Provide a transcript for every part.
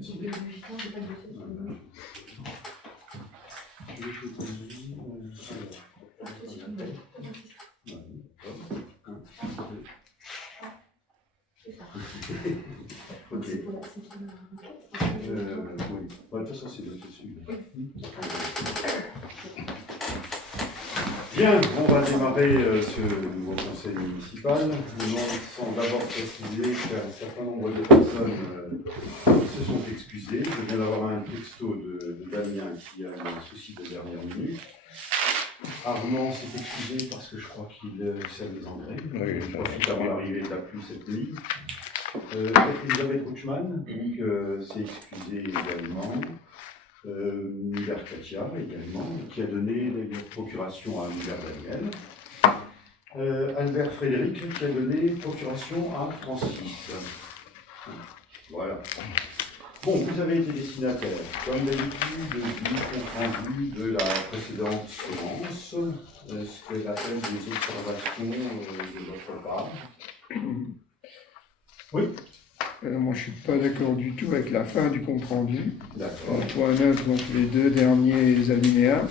Ok. Oui. De toute façon, c'est dessus. Bien, on va démarrer ce nouveau conseil municipal. Nous allons d'abord préciser qu'un certain nombre de personnes se sont excusées. Je viens d'avoir un texto de Damien qui a un souci de dernière minute. Armand s'est excusé parce que je crois qu'il sert des engrais. Oui, je profite avant l'arrivée de la pluie cette nuit. Elisabeth Buchmann s'est excusée également. Miller Katia également, qui a donné la procuration à Miller Daniel. Albert Frédéric qui a donné procuration à Francis. Voilà. Bon, vous avez été destinataire, comme d'habitude, du compte rendu de la précédente séance, ce que l'appelle des observations de votre part. Oui. Moi, je ne suis pas d'accord du tout avec la fin du compte rendu. D'accord. Point 9, donc les deux derniers alinéas.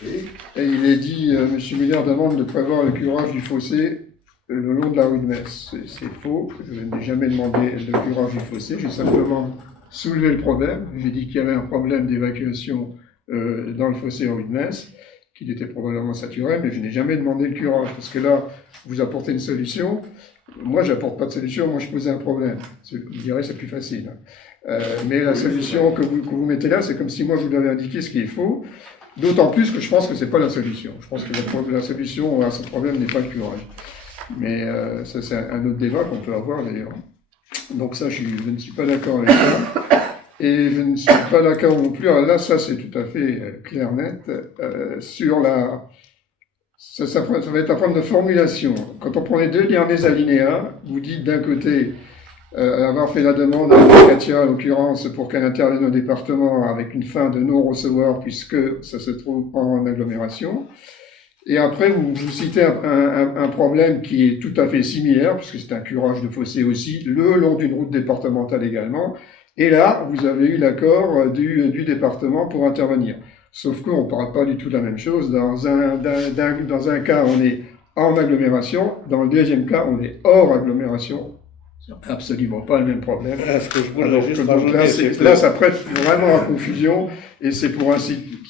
Okay. Et il est dit, M. Miller demande de prévoir le curage du fossé le long de la rue de Metz. C'est faux. Je n'ai jamais demandé le curage du fossé. J'ai simplement soulevé le problème. J'ai dit qu'il y avait un problème d'évacuation dans le fossé rue de Metz, qu'il était probablement saturé, mais je n'ai jamais demandé le curage. Parce que là, vous apportez une solution. Moi, je n'apporte pas de solution, moi je posais un problème. Je dirais c'est plus facile. Mais la solution que vous mettez là, c'est comme si moi je vous avais indiqué ce qui est faux. D'autant plus que je pense que ce n'est pas la solution. Je pense que la solution à ce problème n'est pas le curage. Mais ça, c'est un autre débat qu'on peut avoir d'ailleurs. Donc ça, je ne suis pas d'accord avec ça. Et je ne suis pas d'accord non plus, alors là, ça c'est tout à fait clair, net, sur la... Ça va être un problème de formulation. Quand on prend les deux derniers alinéas, vous dites d'un côté avoir fait la demande à Katia, en l'occurrence, pour qu'elle intervienne au département avec une fin de non-recevoir puisque ça se trouve en agglomération. Et après, vous citez un problème qui est tout à fait similaire, puisque c'est un curage de fossé aussi, le long d'une route départementale également. Et là, vous avez eu l'accord du département pour intervenir. Sauf qu'on ne parle pas du tout de la même chose. Dans un cas, on est en agglomération. Dans le deuxième cas, on est hors agglomération. C'est absolument pas le même problème. Ce que je voulais juste rajouter, là, ça prête vraiment à confusion. Et c'est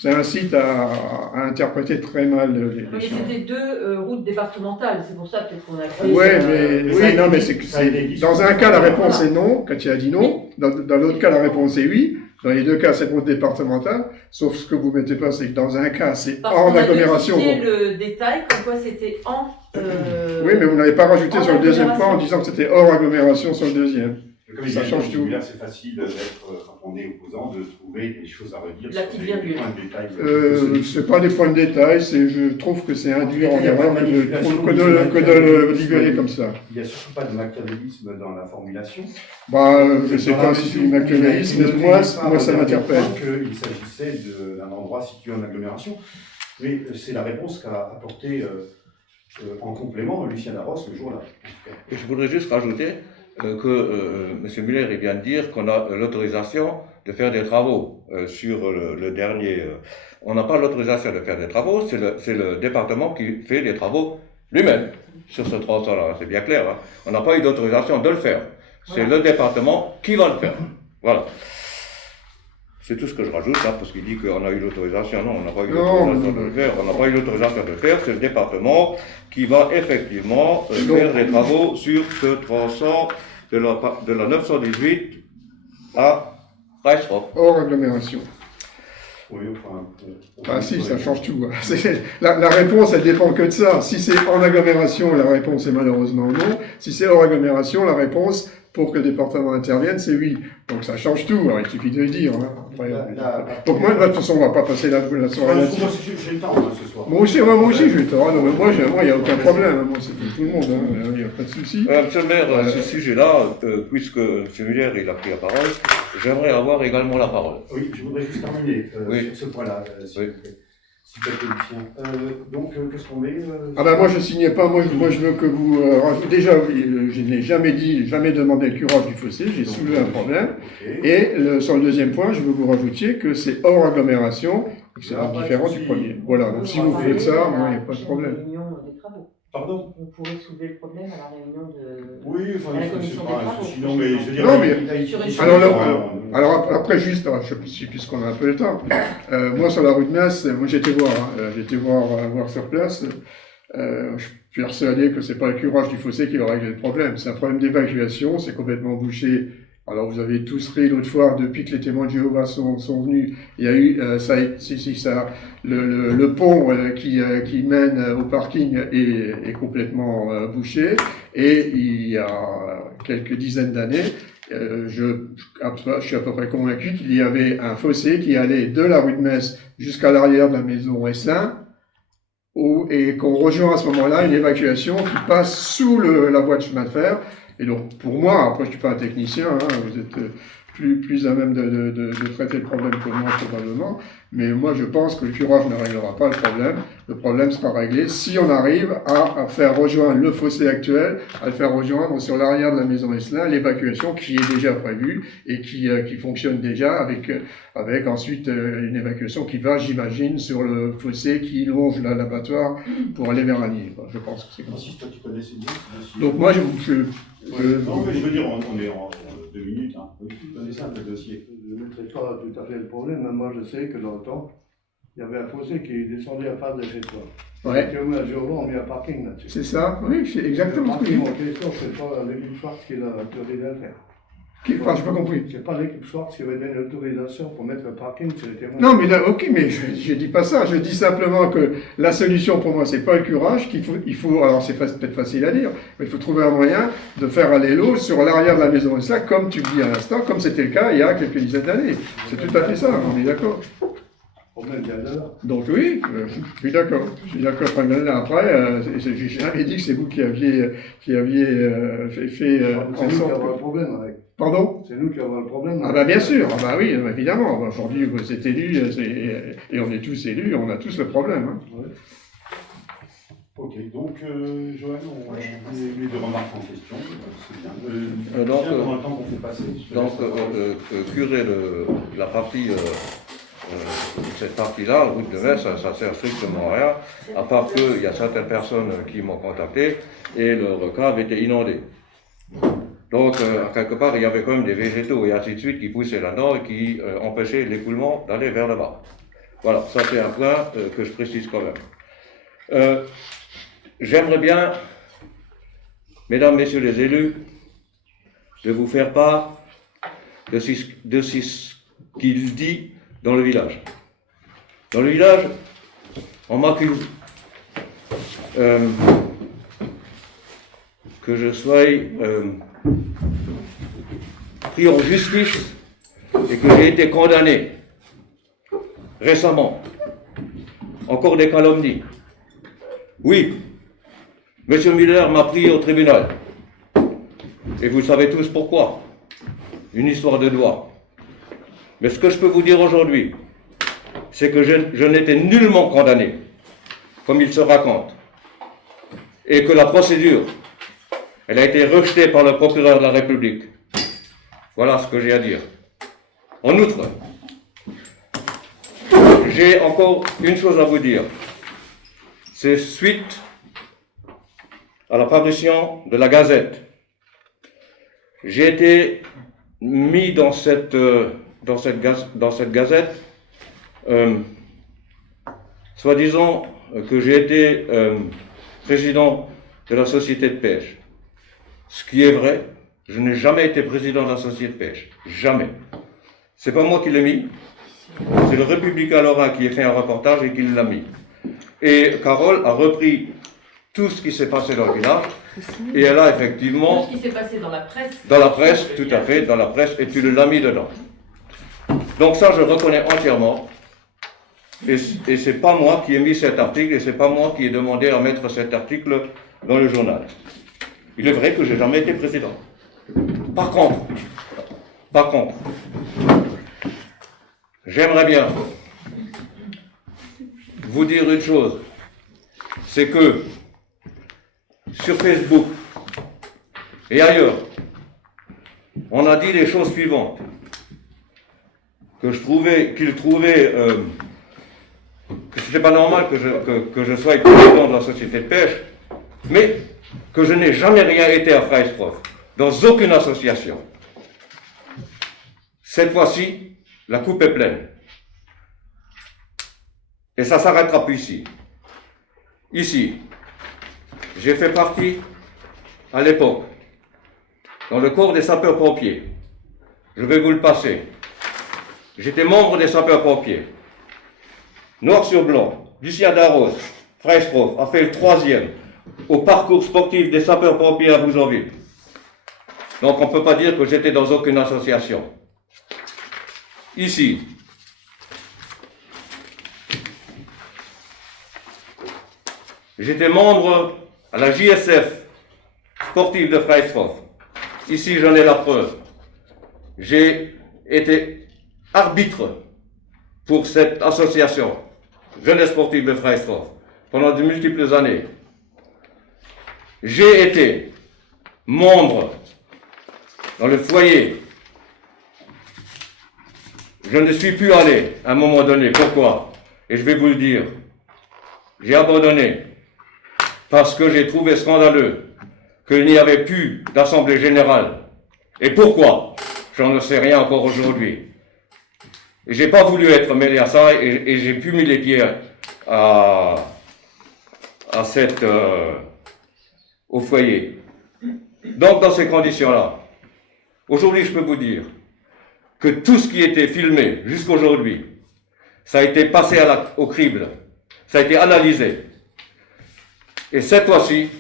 un site à interpréter très mal les mais choses. c'était deux routes départementales. C'est pour ça peut-être qu'on a créé... Oui, mais dans un cas, la réponse est non, quand il a dit non. Dans l'autre cas, la réponse est oui. Dans les deux cas, c'est route départementale, sauf ce que vous mettez pas, c'est que dans un cas, c'est en agglomération. Parce qu'on a le détail, comme quoi c'était en... Oui, mais vous n'avez pas rajouté sur le deuxième point en disant que c'était hors agglomération sur le deuxième. Comme ça change tout. C'est facile d'être, quand on est opposant, de trouver des choses à redire. La petite virgule. C'est pas des points de détail, je trouve que c'est induire en erreur que de le libérer comme ça. Il n'y a surtout pas de machiavélisme dans la formulation. Je ne sais pas si c'est du machiavélisme, mais moi ça m'interpelle. Il s'agissait d'un endroit situé en agglomération, mais c'est la réponse qu'a apportée en complément Lucien Larosse le jour-là. Et je voudrais juste rajouter que M. Muller vient de dire qu'on a l'autorisation de faire des travaux sur le dernier. On n'a pas l'autorisation de faire des travaux, c'est le département qui fait des travaux lui-même sur ce tronçon-là, c'est bien clair. Hein. On n'a pas eu d'autorisation de le faire. C'est le département qui va le faire. Voilà. C'est tout ce que je rajoute, hein, parce qu'il dit qu'on a eu l'autorisation. Non, on n'a pas eu l'autorisation de le faire. On n'a pas eu l'autorisation de le faire. C'est le département qui va effectivement faire des travaux sur ce tronçon de la 918 à Reichshof. Hors agglomération. Oui, enfin... si, ça change tout. La réponse, elle dépend que de ça. Si c'est en agglomération, la réponse est malheureusement non. Si c'est hors agglomération, la réponse, pour que le département intervienne, c'est oui. Donc ça change tout, alors il suffit de le dire. Hein. Après, donc moi, de toute façon, on ne va pas passer la soirée là-dessus. Moi, j'ai le temps ce soir. Moi aussi, j'ai le temps. Non, mais moi, il n'y a aucun problème. Moi, c'est pour tout le monde. Il n'y a pas de souci. Monsieur le maire, ce sujet-là, puisque M. Muller il a pris la parole, j'aimerais avoir également la parole. Oui, je voudrais juste terminer sur ce point-là. Oui. Si tu as donc, qu'est-ce qu'on met Ah ben moi je signais pas, moi je veux que vous rajoutez. Déjà, oui, je n'ai jamais dit, jamais demandé le curage du fossé, j'ai soulevé un problème. Ok. Et sur le deuxième point, je veux que vous rajoutiez que c'est hors agglomération, et que c'est Ah, pas de différent du souci. premier. Voilà, donc si vous faites ça, moi il n'y a pas de problème. Réunion des travaux. Pardon? On pourrait soulever le problème à la réunion de. Oui, enfin, À la c'est commission pas des un travaux. souci. Non, mais je veux dire, Non, mais- Alors après juste, puisqu'on a un peu le temps, moi sur la rue de Metz, moi j'étais voir sur place, je suis persuadé que c'est pas le curage du fossé qui va régler le problème, c'est un problème d'évacuation, c'est complètement bouché. Alors vous avez tous ri l'autre fois, depuis que les témoins de Jéhovah sont venus, il y a eu le pont qui mène au parking est complètement bouché, et il y a quelques dizaines d'années, je suis à peu près convaincu qu'il y avait un fossé qui allait de la rue de Metz jusqu'à l'arrière de la maison Esselin, et qu'on rejoint à ce moment-là une évacuation qui passe sous la voie de chemin de fer. Et donc, pour moi, après je ne suis pas un technicien, hein, vous êtes plus à même de traiter le problème que moi probablement, mais moi je pense que le curage ne réglera pas le problème. Le problème sera réglé si on arrive à faire rejoindre le fossé actuel, à le faire rejoindre sur l'arrière de la maison Esselin, l'évacuation qui est déjà prévue et qui fonctionne déjà avec ensuite une évacuation qui va, j'imagine, sur le fossé qui longe l'abattoir pour aller vers Agny. Je pense que c'est comme ça. Si toi tu connais ces dossiers. Donc moi Non, mais je veux dire, on est en 2 minutes. Hein. Oui, tu connais ça, un peu le dossier. Je ne traite pas tout à fait le problème, mais moi je sais que dans le temps, il y avait un fossé qui descendait à face de chez toi. Ouais. Tu as mis un Géovan, on met un parking là-dessus. C'est ça, oui, c'est Le exactement ce que je parking dis. en question, c'est pas l'équipe Schwartz qui l'a autorisé à le faire. Enfin, j'ai pas compris. C'est pas l'équipe Schwartz qui avait donné l'autorisation pour mettre le parking sur les témoins. Non, mais là, ok, mais je dis pas ça. Je dis simplement que la solution pour moi, c'est pas le curage, alors c'est peut-être facile à dire, mais il faut trouver un moyen de faire aller l'eau sur l'arrière de la maison Esselin, comme tu le dis à l'instant, comme c'était le cas il y a quelques dizaines d'années. C'est tout à fait ça, on est d'accord. Le problème vient de là. Donc oui, je suis d'accord. Je suis d'accord. Après, j'ai jamais dit que c'est vous qui aviez fait C'est nous en qui sorte avons le que... problème avec. Pardon? C'est nous qui avons le problème. Ah bah bien sûr, ah bah oui, évidemment. Aujourd'hui, vous êtes élus, et on est tous élus, on a tous le problème. Hein. Ouais. Ok, donc Joël, on met des remarques en question, c'est bien. Donc, tiens, pendant le temps qu'on fait passer. Donc, curer la partie, cette partie-là, route de Metz, ça sert strictement à rien, à part qu'il y a certaines personnes qui m'ont contacté et leur cave était inondée. Donc, quelque part, il y avait quand même des végétaux et ainsi de suite qui poussaient là-dedans et qui empêchaient l'écoulement d'aller vers le bas. Voilà, ça c'est un point que je précise quand même. J'aimerais bien, mesdames, messieurs les élus, de vous faire part de ce qu'il dit dans le village. Dans le village, on m'accuse que je sois pris en justice et que j'ai été condamné récemment. Encore des calomnies. Oui, M. Müller m'a pris au tribunal. Et vous savez tous pourquoi. Une histoire de doigt. Mais ce que je peux vous dire aujourd'hui, c'est que je n'étais nullement condamné, comme il se raconte. Et que la procédure, elle a été rejetée par le procureur de la République. Voilà ce que j'ai à dire. En outre, j'ai encore une chose à vous dire. C'est suite à la parution de la Gazette. J'ai été mis dans cette Gazette, soi-disant que j'ai été président de la société de pêche. Ce qui est vrai, je n'ai jamais été président de la société de pêche. Jamais. C'est pas moi qui l'ai mis. C'est le Républicain Lorrain qui a fait un reportage et qui l'a mis. Et Carole a repris tout ce qui s'est passé dans le village. Et elle a effectivement... Tout ce qui s'est passé dans la presse. Dans la presse, tout à fait, dans la presse, et tu l'as mis dedans. Donc ça, je reconnais entièrement. Et c'est pas moi qui ai mis cet article, et c'est pas moi qui ai demandé à mettre cet article dans le journal. Il est vrai que j'ai jamais été président. Par contre, j'aimerais bien vous dire une chose, c'est que sur Facebook et ailleurs, on a dit les choses suivantes, qu'il trouvait que ce n'était pas normal que je sois président de la société de pêche, mais que je n'ai jamais rien été à Freisprof, dans aucune association. Cette fois-ci, la coupe est pleine. Et ça ne s'arrêtera plus ici. Ici, j'ai fait partie, à l'époque, dans le corps des sapeurs-pompiers. Je vais vous le passer. J'étais membre des sapeurs-pompiers. Noir sur blanc, Lucien Darros, Freisprof, a fait le 3e au parcours sportif des sapeurs-pompiers à Bouzonville. Donc on ne peut pas dire que j'étais dans aucune association. Ici, j'étais membre à la JSF sportive de Freisprof. Ici, j'en ai la preuve. J'ai été arbitre pour cette association, Jeunesse sportive de Freisprof, pendant de multiples années. J'ai été membre dans le foyer. Je ne suis plus allé à un moment donné. Pourquoi? Et je vais vous le dire. J'ai abandonné parce que j'ai trouvé scandaleux qu'il n'y avait plus d'assemblée générale. Et pourquoi? J'en ne sais rien encore aujourd'hui. Et j'ai pas voulu être mêlé à ça et j'ai pu mis les pieds au foyer. Donc dans ces conditions-là, aujourd'hui je peux vous dire que tout ce qui était filmé jusqu'aujourd'hui, ça a été passé au crible, ça a été analysé. Et cette fois-ci,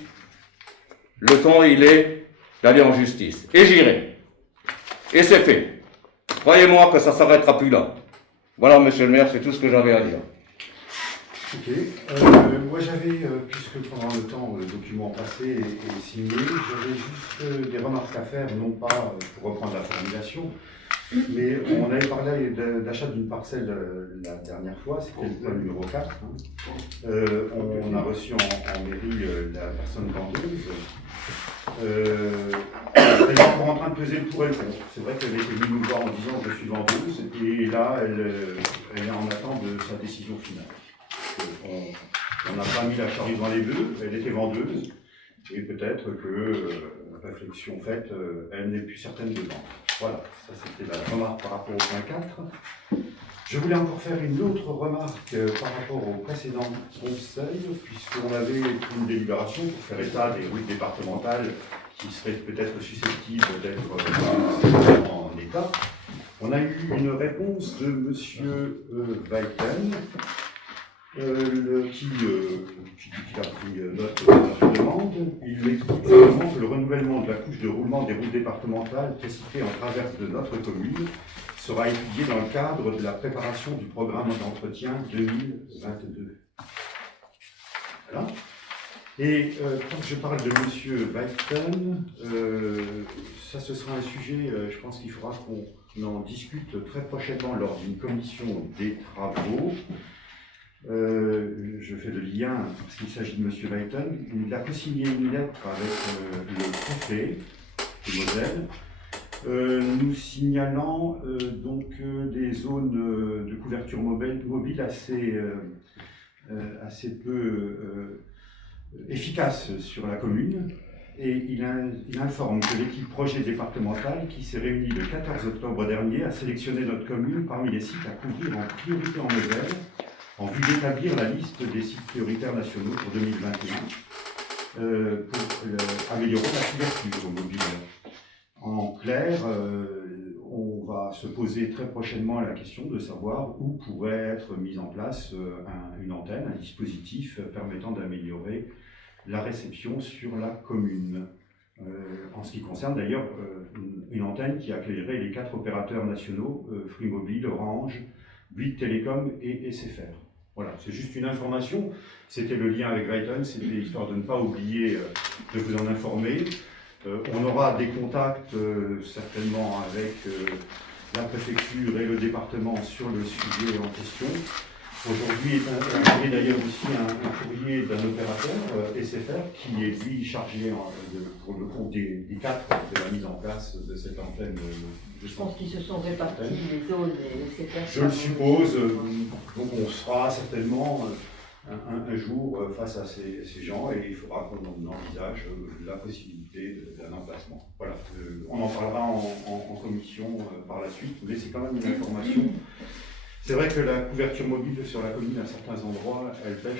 le temps il est d'aller en justice. Et j'irai. Et c'est fait. Croyez-moi que ça ne s'arrêtera plus là. Voilà, monsieur le maire, c'est tout ce que j'avais à dire. Ok. Moi, j'avais, puisque pendant le temps, le document passé est signé, j'avais juste des remarques à faire, non pas pour reprendre la formulation, mais on avait parlé d'achat d'une parcelle la dernière fois, c'était le point numéro 4. On a reçu en mairie la personne vendeuse. Elle est encore en train de peser le pour et le contre. C'est vrai qu'elle était venue nous voir en disant je suis vendeuse, et là elle est en attente de sa décision finale. On n'a pas mis la charrue dans les bœufs, elle était vendeuse, et peut-être que, réflexion faite, elle n'est plus certaine de vendre. Voilà, ça c'était la remarque par rapport au point 4. Je voulais encore faire une autre remarque par rapport au précédent conseil, puisqu'on avait une délibération pour faire état des routes départementales qui seraient peut-être susceptibles d'être en état. On a eu une réponse de M. Weiten, qui a pris note de notre demande. Il explique simplement que le renouvellement de la couche de roulement des routes départementales précitées en traverse de notre commune sera étudié dans le cadre de la préparation du programme d'entretien 2022. Voilà. Et quand je parle de M. Weiten, ça ce sera un sujet, je pense qu'il faudra qu'on en discute très prochainement lors d'une commission des travaux. Je fais le lien parce qu'il s'agit de M. Weiten. Il a co-signé une lettre avec le préfet de Moselle, nous signalant des zones de couverture mobile assez peu efficaces sur la commune. Et il informe que l'équipe projet départementale qui s'est réunie le 14 octobre dernier a sélectionné notre commune parmi les sites à couvrir en priorité en Moselle, en vue d'établir la liste des sites prioritaires nationaux pour 2021 pour améliorer la couverture mobile. En clair, on va se poser très prochainement la question de savoir où pourrait être mise en place une antenne, un dispositif permettant d'améliorer la réception sur la commune. En ce qui concerne d'ailleurs une antenne qui accueillerait les 4 opérateurs nationaux, Free Mobile, Orange, Bouygues Télécom et SFR. Voilà, c'est juste une information, c'était le lien avec Weiten, c'était histoire de ne pas oublier de vous en informer. On aura des contacts certainement avec la préfecture et le département sur le sujet en question. Aujourd'hui est arrivé d'ailleurs aussi un courrier d'un opérateur, SFR, qui est lui chargé pour le compte des 4 de la mise en place de cette antenne. Je pense qu'ils se sont répartis les zones et etc. Je le suppose, donc on sera certainement un jour face à ces gens et il faudra qu'on envisage la possibilité d'un emplacement. Voilà, on en parlera en commission par la suite, mais c'est quand même une information. C'est vrai que la couverture mobile sur la commune à certains endroits, elle pêche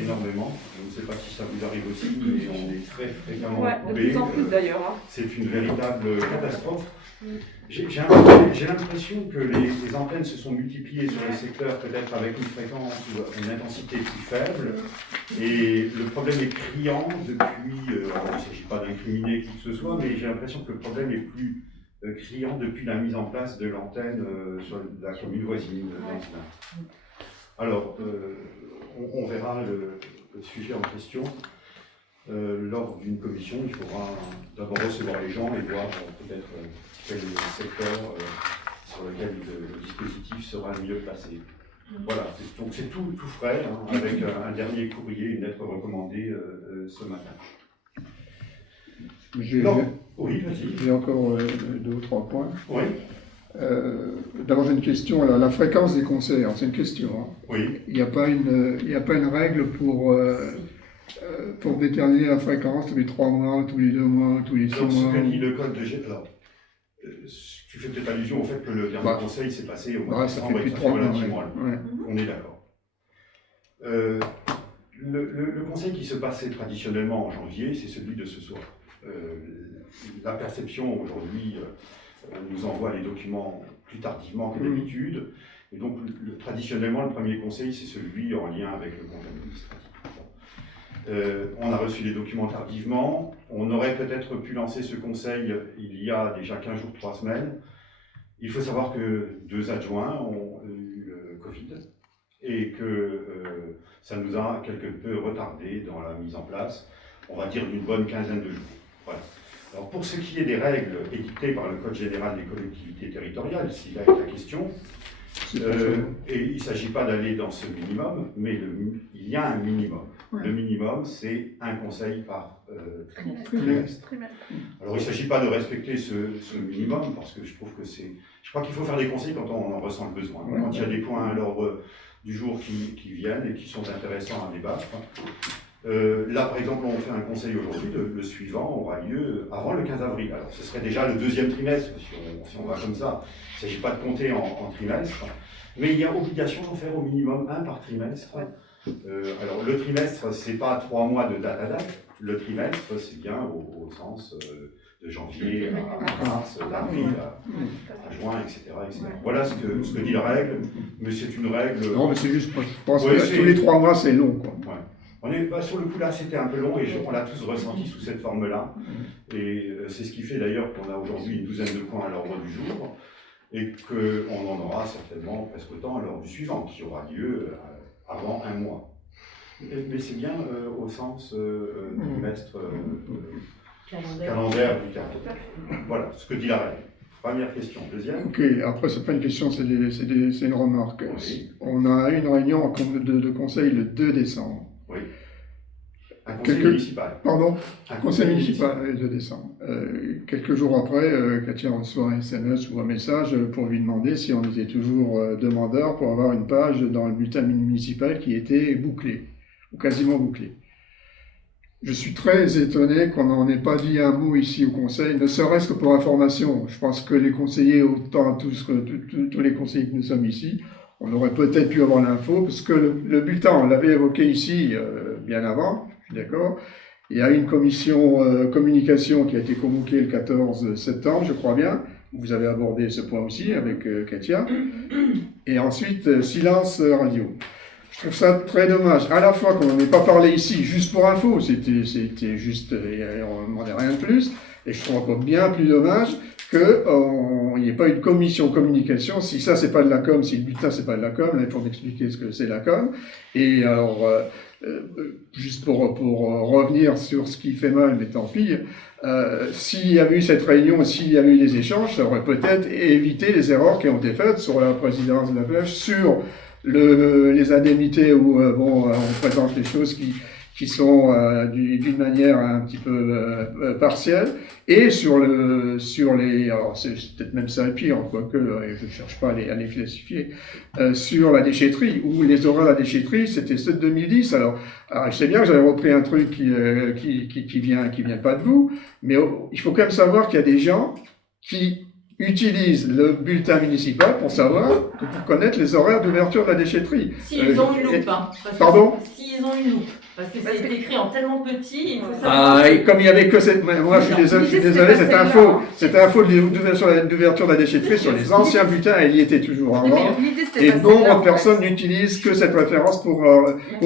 énormément. Je ne sais pas si ça vous arrive aussi, mais on est très fréquemment De coupé. plus en plus d'ailleurs. Hein. C'est une véritable catastrophe. J'ai l'impression que les antennes se sont multipliées sur les secteurs, peut-être avec une fréquence ou une intensité plus faible. Et le problème est criant depuis, alors il ne s'agit pas d'incriminer qui que ce soit, mais j'ai l'impression que le problème est plus criant depuis la mise en place de l'antenne sur la commune voisine d'Ancelin. Alors, on verra le sujet en question. Lors d'une commission, il faudra d'abord recevoir les gens et voir peut-être quel secteur sur lequel le dispositif sera le mieux placé. Voilà, donc c'est tout frais, hein, avec un dernier courrier, une lettre recommandée ce matin. Oui, vas-y. J'ai encore 2 ou 3 points. Oui. D'abord, j'ai une question. La fréquence des concerts, c'est une question. Hein. Oui. Il n'y a pas une règle pour déterminer la fréquence tous les 3 mois, tous les 2 mois, tous les 6 Donc, mois. ce que dit le code de alors, tu fais peut-être allusion au fait que le dernier conseil s'est passé au mois de ça fait décembre plus et de que 3 ça fait mois. relativement long. Ouais. On est d'accord. Le conseil qui se passait traditionnellement en janvier, c'est celui de ce soir. La perception aujourd'hui nous envoie les documents plus tardivement que d'habitude. Et donc, traditionnellement, le premier conseil, c'est celui en lien avec le compte administratif. On a reçu les documents tardivement. On aurait peut-être pu lancer ce conseil il y a déjà 15 jours, 3 semaines. Il faut savoir que 2 adjoints ont eu le Covid et que ça nous a quelque peu retardé dans la mise en place, on va dire d'une bonne quinzaine de jours. Voilà. Alors pour ce qui est des règles édictées par le Code général des collectivités territoriales, s'il est la question, et il ne s'agit pas d'aller dans ce minimum, mais il y a un minimum. Le minimum, c'est un conseil par trimestre. Alors il ne s'agit pas de respecter ce minimum, parce que je trouve que c'est... Je crois qu'il faut faire des conseils quand on en ressent le besoin. Quand il y a des points à l'ordre du jour qui viennent et qui sont intéressants à débattre. Là, par exemple, on fait un conseil aujourd'hui, le suivant aura lieu avant le 15 avril. Alors, ce serait déjà le 2e trimestre, si on va comme ça. Il ne s'agit pas de compter en trimestre, mais il y a obligation d'en faire au minimum 1 par trimestre. Alors, le trimestre, ce n'est pas 3 mois de date à date. Le trimestre, c'est bien au sens de janvier à mars, d'avril à juin, etc. Voilà ce que dit la règle, mais c'est une règle... Non, mais c'est juste, je pense que tous les 3 mois, c'est long, quoi. Ouais. Sur le coup là, c'était un peu long et on l'a tous ressenti sous cette forme-là. Et c'est ce qui fait d'ailleurs qu'on a aujourd'hui une douzaine de points à l'ordre du jour et qu'on en aura certainement presque autant à l'ordre du suivant, qui aura lieu avant 1 mois. Mais c'est bien au sens trimestre calendaire du terme. Voilà ce que dit la règle. Première question. Deuxième. Ok, après, c'est pas une question, c'est une remarque. Oui. On a eu une réunion de conseil le 2 décembre. Oui. Un conseil municipal. Pardon. Un Conseil municipal, le 2 décembre. Quelques jours après, Katia reçoit un SMS ou un message pour lui demander si on était toujours demandeur pour avoir une page dans le bulletin municipal qui était bouclée, ou quasiment bouclée. Je suis très étonné qu'on n'en ait pas dit un mot ici au Conseil, ne serait-ce que pour information. Je pense que les conseillers, autant tous les conseillers que nous sommes ici, on aurait peut-être pu avoir l'info, parce que le bulletin, on l'avait évoqué ici bien avant, je suis d'accord. Il y a une commission communication qui a été convoquée le 14 septembre, je crois bien. Vous avez abordé ce point aussi avec Katia. Et ensuite, silence radio. Je trouve ça très dommage. À la fois qu'on n'en ait pas parlé ici, juste pour info, c'était juste, on ne demandait rien de plus. Et je trouve encore bien plus dommage qu'il n'y ait pas eu de commission communication. Si ça, c'est pas de la com, si le bulletin, c'est pas de la com, là, il faut m'expliquer ce que c'est la com. Et alors, juste pour revenir sur ce qui fait mal, mais tant pis, s'il y avait eu cette réunion, s'il y avait eu des échanges, ça aurait peut-être évité les erreurs qui ont été faites sur la présidence de la pêche, sur les indemnités où on présente les choses qui sont d'une manière un petit peu partielle, et sur les, alors c'est peut-être même ça le pire, quoique je ne cherche pas à les classifier, sur la déchetterie, où les horaires de la déchetterie, c'était ceux de 2010. Alors je sais bien que j'avais repris un truc qui vient pas de vous, mais il faut quand même savoir qu'il y a des gens qui utilisent le bulletin municipal pour connaître les horaires d'ouverture de la déchetterie. S'ils ont une loupe, hein. Pardon ? S'ils ont une loupe. Parce que c'est écrit en tellement petit, il faut savoir. Comme il n'y avait que cette... Moi, je suis désolé, cette info d'ouverture de la déchetterie sur les anciens bulletins, elle y était toujours avant. Et nombre de personnes n'utilisent que cette référence pour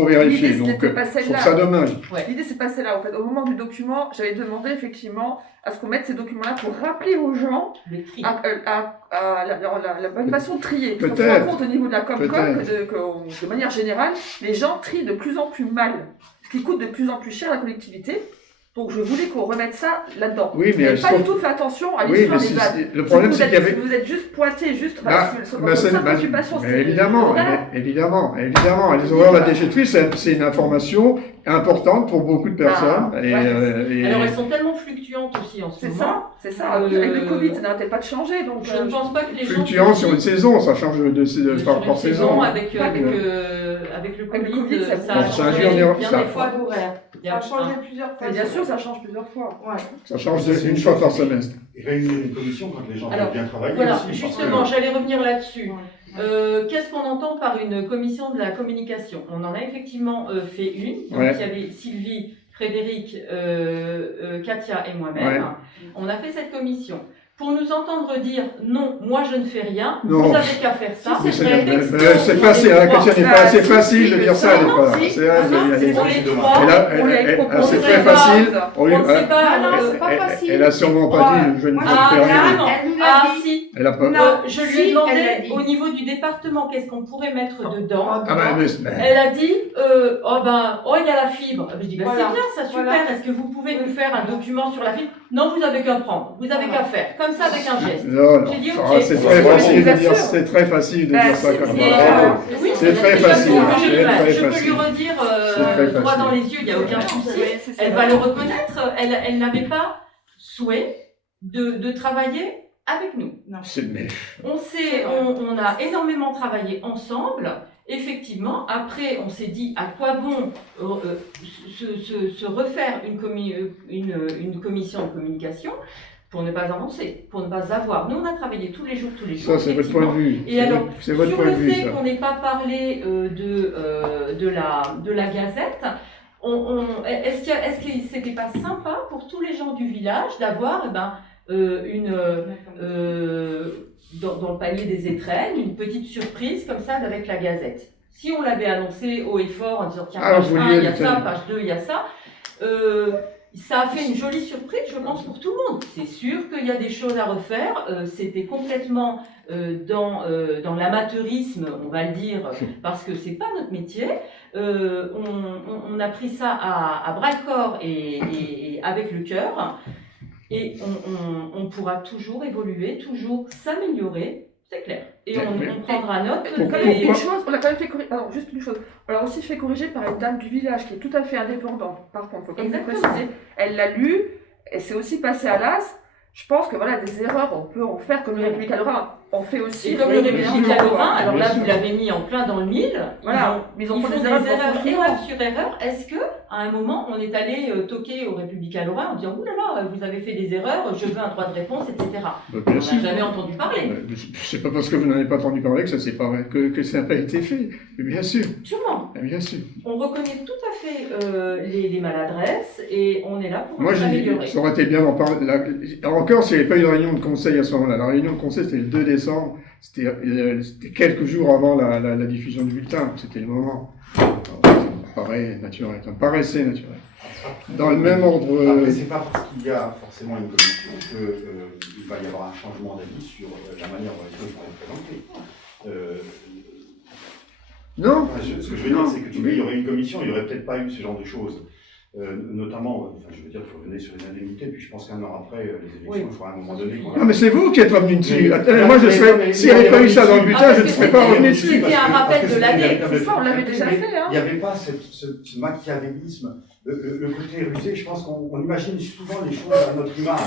vérifier. Donc, je trouve ça dommage. L'idée, c'est pas celle-là. En fait, au moment du document, j'avais demandé effectivement à ce qu'on mette ces documents-là pour rappeler aux gens la bonne façon de trier. On se rend compte au niveau de la Comcom que, de manière générale, les gens trient de plus en plus mal, ce qui coûte de plus en plus cher à la collectivité. Donc je voulais qu'on remette ça là-dedans. Oui, mais pas du tout fait attention à l'histoire des bases. Le problème, c'est qu'il y avait... Vous êtes juste pointé, juste évidemment. Les horaires de la déchetterie, c'est une information importante pour beaucoup de personnes. Alors elles sont tellement fluctuantes aussi en ce moment. C'est ça. Avec le Covid, ça n'arrêtait pas de changer. Donc je ne pense pas que les gens... Fluctuant sur une saison, ça change par saison. Avec le Covid, ça a changé bien des fois d'horaire. Ça a changé plusieurs fois. Bien sûr, ça change plusieurs fois. Ça change une fois par semestre. Et réunir une commission quand les gens veulent bien travailler. Voilà, aussi, justement, j'allais revenir là-dessus. Qu'est-ce qu'on entend par une commission de la communication? On en a effectivement fait une. Donc il y avait Sylvie, Frédéric, Katia et moi-même. On a fait cette commission. Pour nous entendre dire non, moi je ne fais rien, vous avez qu'à faire ça. C'est facile, c'est facile de dire ça. C'est très facile. C'est pas facile. Elle a sûrement pas dit je ne fais rien. Ah si. Elle a pas. Je lui ai demandé au niveau du département qu'est-ce qu'on pourrait mettre dedans. Elle a dit il y a la fibre. Je dis c'est bien, ça super. Est-ce que vous pouvez nous faire un document sur la fibre? Non, vous avez qu'à prendre, vous avez qu'à faire. Comme ça avec un geste. J'ai dit ok. C'est très facile de dire. C'est très facile de dire ça comme ça. C'est très facile. Je peux lui redire droit dans les yeux, il n'y a aucun souci. Elle va le reconnaître. Elle n'avait pas souhait de travailler avec nous. On a énormément travaillé ensemble. Effectivement, après, on s'est dit à quoi bon se refaire une commission de communication pour ne pas avancer, pour ne pas avoir. Nous, on a travaillé tous les jours. Ça, c'est votre point de vue. Et alors, sur le fait qu'on n'ait pas parlé de la Gazette, est-ce que c'était pas sympa pour tous les gens du village d'avoir dans le panier des étrennes, une petite surprise comme ça avec la Gazette. Si on l'avait annoncé haut et fort en disant tiens, page 1, il y a ça, page 2, il y a ça, ça a fait une jolie surprise, je pense, pour tout le monde. C'est sûr qu'il y a des choses à refaire, c'était complètement dans l'amateurisme, on va le dire, parce que c'est pas notre métier. On a pris ça à bras-le-corps et avec le cœur. Et on pourra toujours évoluer, toujours s'améliorer, c'est clair. Et on prendra note. On a quand même fait corriger. Pardon, juste une chose. On l'a aussi fait corriger par une dame du village qui est tout à fait indépendante. Par contre, il faut quand même préciser. Elle l'a lu et c'est aussi passé à l'as. Je pense que voilà, des erreurs, on peut en faire comme le République à Lorrain. On fait aussi. Et comme le République à Lorrain, alors là, vous l'avez mis en plein dans le mille. Voilà. Ils font des erreurs erreur sur erreur. Est-ce que, à un moment, on est allé toquer au République à Lorrain en disant ouh là là, vous avez fait des erreurs, je veux un droit de réponse, etc. On n'a jamais entendu parler. C'est pas parce que vous n'en avez pas entendu parler que ça n'a pas été fait. Bien sûr. Sûrement. Bien sûr. On reconnaît tout à fait les maladresses et on est là pour Moi, s'améliorer. ça aurait été bien d'en parler. Encore s'il n'y avait pas eu de réunion de conseil à ce moment-là. La réunion de conseil, c'était le 2 décembre. C'était quelques jours avant la diffusion du bulletin. C'était le moment. Ça me paraissait naturel. Dans le même ordre. Après, c'est pas parce qu'il y a forcément une commission qu'il va y avoir un changement d'avis sur la manière dont les choses vont être présentées. Non. Ce que je veux dire, c'est que il y aurait une commission, il n'y aurait peut-être pas eu ce genre de choses. Notamment, enfin, je veux dire, il faut revenir sur les indemnités, puis je pense qu'un an après les élections, Oui. il faudra à un moment donné. Non, mais c'est vous qui êtes revenu dessus. Mais- Attendez, moi, je serais, s'il n'y avait pas eu ça dans le bulletin, je ne serais pas revenu dessus. C'était un rappel de l'année. C'est ça, on l'avait déjà fait, hein. Il n'y avait pas ce machiavélisme, le côté rusé. Je pense qu'on imagine souvent les choses à notre image.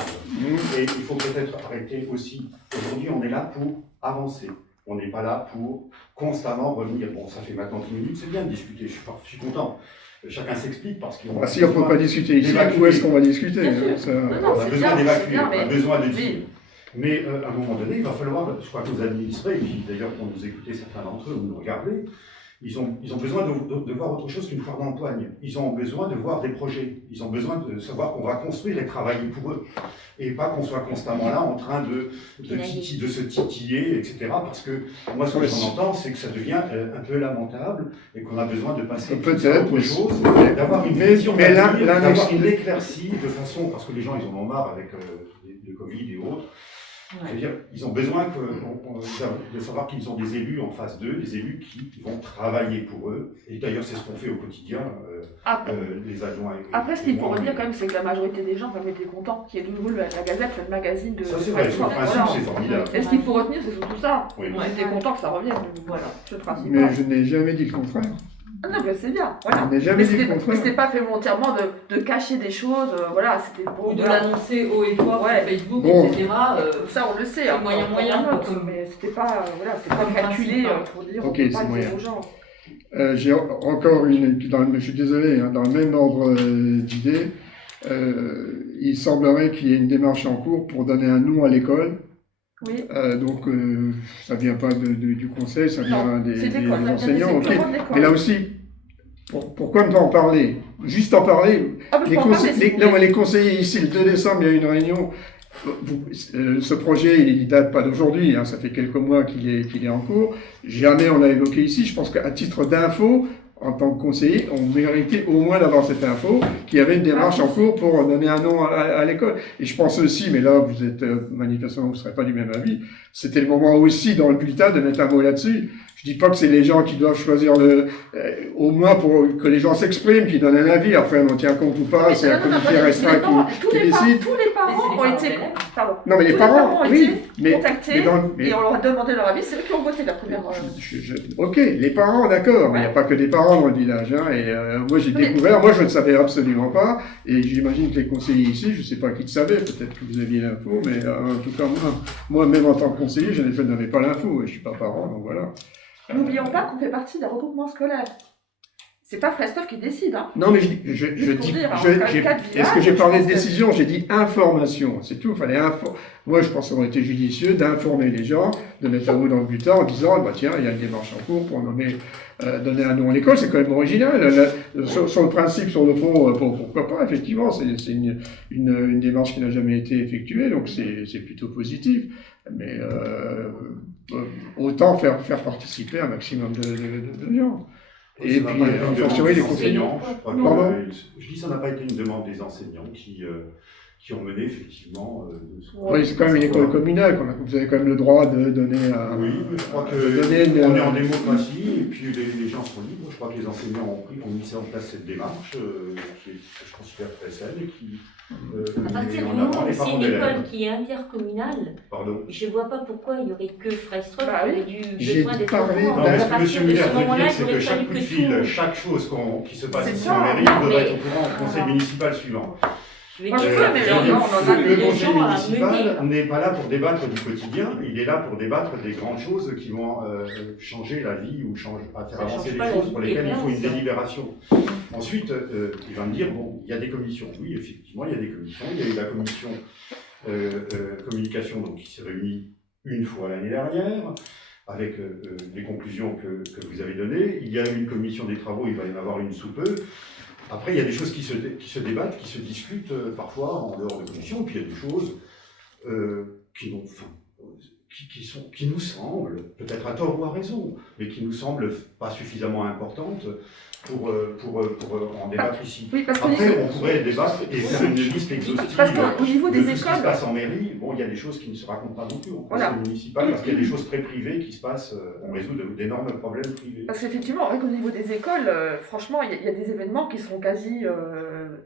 Et il faut peut-être arrêter aussi. Aujourd'hui, on est là pour avancer. On n'est pas là pour constamment revenir. Bon, ça fait maintenant 10 minutes, c'est bien de discuter, je suis content. Chacun s'explique parce qu'on Ah, si on ne peut pas discuter ici, où est-ce qu'on va discuter? Bien sûr. Ça- Non, on a c'est besoin bien, d'évacuer, c'est bien, on a mais- besoin de oui. dire. Mais à un moment donné, il va falloir, je crois que nos administrés, et puis d'ailleurs pour nous écouter certains d'entre eux ou nous regarder, ils ont besoin de voir autre chose qu'une foire d'empoigne. Ils ont besoin de voir des projets. Ils ont besoin de savoir qu'on va construire et travailler pour eux. Et pas qu'on soit constamment là en train de se titiller, etc. Parce que moi, ce que j'en entends, c'est que ça devient un peu lamentable et qu'on a besoin de passer Peut-être, à autre mais- chose, d'avoir une vision, mais là, d'avenir, là, d'avoir une éclaircie de façon, parce que les gens, ils en ont marre avec le Covid et autres. C'est-à-dire, ils ont besoin de savoir qu'ils ont des élus en face d'eux, des élus qui vont travailler pour eux. Et d'ailleurs, c'est ce qu'on fait au quotidien, les adjoints. Après, ce qu'il faut retenir quand même, c'est que la majorité des gens quand même étaient contents qu'il y ait de nouveau la Gazette, le magazine de. Ça, c'est vrai, sur le principe, c'est formidable. Et ce qu'il faut retenir, c'est surtout ça. Oui. On était contents que ça revienne. Voilà, c'est le principal. Mais je n'ai jamais dit le contraire. Ah non, mais c'est bien. Voilà. Je n'ai jamais Mais dit le c'était contraire. pas fait volontairement de cacher des choses. Voilà, c'était Ou beau. de voilà. l'annoncer haut et fort Ouais. sur Facebook, Bon. etc. Ça, on le sait. c'est hein, moyen, on moyen, note, quoi, comme- mais c'était pas, voilà, c'était pas comme calculé principe, pour dire Ok, on peut c'est pas le dire moyen. aux gens. J'ai encore une, je suis désolé, hein, dans le même ordre d'idées, il semblerait qu'il y ait une démarche en cours pour donner un nom à l'école. Oui. Donc, ça vient pas du conseil, ça vient Non, des c'est l'école. enseignants. Ok. purement de l'école. Mais là aussi, pourquoi ne pas en parler? Juste en parler. Ah, bah, je Les, peux en parler, si vous non, voulez. mais les conseillers ici, le 2 décembre, il y a eu une réunion. Ce projet, il date pas d'aujourd'hui, hein, ça fait quelques mois qu'il est en cours. Jamais on l'a évoqué ici. Je pense qu'à titre d'info, en tant que conseiller, on méritait au moins d'avoir cette info, qu'il y avait une démarche en cours pour donner un nom à l'école. Et je pense aussi, mais là, vous êtes manifestement, vous ne serez pas du même avis, c'était le moment aussi dans le bulletin de mettre un mot là-dessus. Je dis pas que c'est les gens qui doivent choisir au moins pour que les gens s'expriment, qui donnent un avis. Après, on en tient compte ou pas, c'est un comité restreint qui décide. Tous les parents ont été. Pardon. Non, mais les Tous parents, ont oui, été mais contactés et on leur a demandé leur avis. C'est eux qui ont voté la première. ok, les parents, d'accord, mais il n'y a pas que des parents dans le village. Hein, et moi, j'ai découvert, moi, je ne savais absolument pas, et j'imagine que les conseillers ici, je ne sais pas qui le savait, peut-être que vous aviez l'info, mais en tout cas, moi, même en tant que conseiller, je n'avais pas l'info, et je ne suis pas parent, donc voilà. N'oublions pas qu'on fait partie d'un regroupement scolaire. C'est pas Frestov qui décide, hein. Non, mais je Juste pour dis, dire, hein, est-ce que j'ai parlé de décision? J'ai dit information, c'est tout. Fallait moi, je pense qu'on aurait été judicieux d'informer les gens, de mettre un mot dans le bulletin en disant, bah tiens, il y a une démarche en cours pour donner un nom à l'école. C'est quand même original. Sur le principe, sur le fond, pourquoi pas? Effectivement, c'est une démarche qui n'a jamais été effectuée, donc c'est plutôt positif. Mais autant faire participer un maximum de gens. Et Ça n'a puis, pas été une en demande fortiori, des les enseignants. Je crois que, Pardon je dis ça n'a pas été une demande des enseignants qui ont mené effectivement. Oui, c'est quand même une école communale. Vous avez quand même le droit de donner un. Oui, je crois donner qu'on est en démocratie et puis les gens sont libres. Je crois que les enseignants ont mis en place cette démarche que je considère très saine et qui. À partir met du en moment avant où les c'est parents une d'élèves. école qui est intercommunale, Pardon. je ne vois pas pourquoi il n'y aurait que Freistrop Bah oui. qui aurait dû J'ai besoin d'être parlé au courant. Non, mais À ce que partir M. de Muller ce veut moment-là, dire, il c'est que aurait chaque fallu coup de que fil, tout. chaque chose qui se passe C'est ici ça, en mairie, non, devrait mais- être au courant au conseil municipal suivant. Je vais Moi, dire, je veux, mais c'est- alors, non, on en a Le des conseil gens à municipal mener. n'est pas là pour débattre du quotidien, il est là pour débattre des grandes choses qui vont changer la vie ou faire Ça avancer change les pas la choses vie pour de lesquelles il faut une quelqu'un, ça. délibération. Ensuite, il va me dire, bon, il y a des commissions. Oui, effectivement, il y a des commissions. Il y a eu la commission communication donc, qui s'est réunie une fois l'année dernière, avec les conclusions que vous avez données. Il y a eu une commission des travaux, il va y en avoir une sous peu. Après, il y a des choses qui se débattent, qui se discutent parfois en dehors de commission, et puis il y a des choses qui nous semblent, peut-être à tort ou à raison, mais qui nous semblent pas suffisamment importantes pour en débattre ici. Oui, parce Après, on pourrait débattre et faire une liste exhaustive Parce qu'au niveau de des tout ce qui se écoles, passe en mairie. Bon, il y a des choses qui ne se racontent pas non plus en Voilà. conseil municipal, parce qu'il y a des choses très privées qui se passent, on résout d'énormes problèmes privés. parce qu'effectivement, avec au niveau des écoles, franchement, il y a des événements qui sont quasi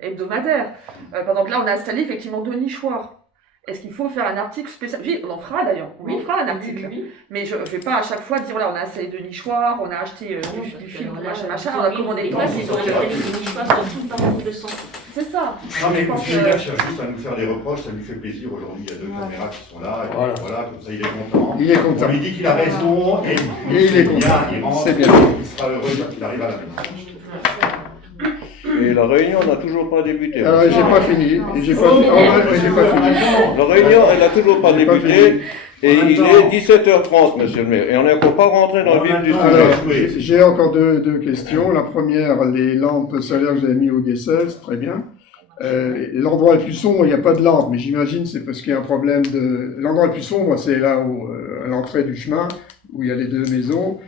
hebdomadaire. Par exemple, là, on a installé effectivement 2 nichoirs. Est-ce qu'il faut faire un article spécial? Oui, on en fera d'ailleurs, on en fera un article. Mais je ne vais pas à chaque fois dire, voilà, on a installé 2 nichoirs, on a acheté du film, machin, on a commandé des c'est les nichoirs sur tout le parcours de santé. C'est ça. Non, mais M. Miller cherche juste à nous faire des reproches, ça lui fait plaisir. Aujourd'hui, il y a 2 caméras qui sont là, et voilà, comme ça, il est content. Il est content. On lui dit qu'il a raison, et il est content. il rentre, C'est bien. il sera heureux quand il arrive à la maison. Et la réunion n'a toujours pas débuté. J'ai pas fini. J'ai pas fini. La réunion, elle n'a toujours pas J'ai pas débuté. fini. Et il est 17h30, monsieur le maire. Et on n'est encore pas rentré dans le vif du Alors, sujet. j'ai encore deux questions. La première, les lampes solaires que vous avez mis au Guessel, c'est très bien. L'endroit le plus sombre, il n'y a pas de lampe, mais j'imagine c'est parce qu'il y a un problème de... L'endroit le plus sombre, c'est là où, à l'entrée du chemin, où il y a les 2 maisons.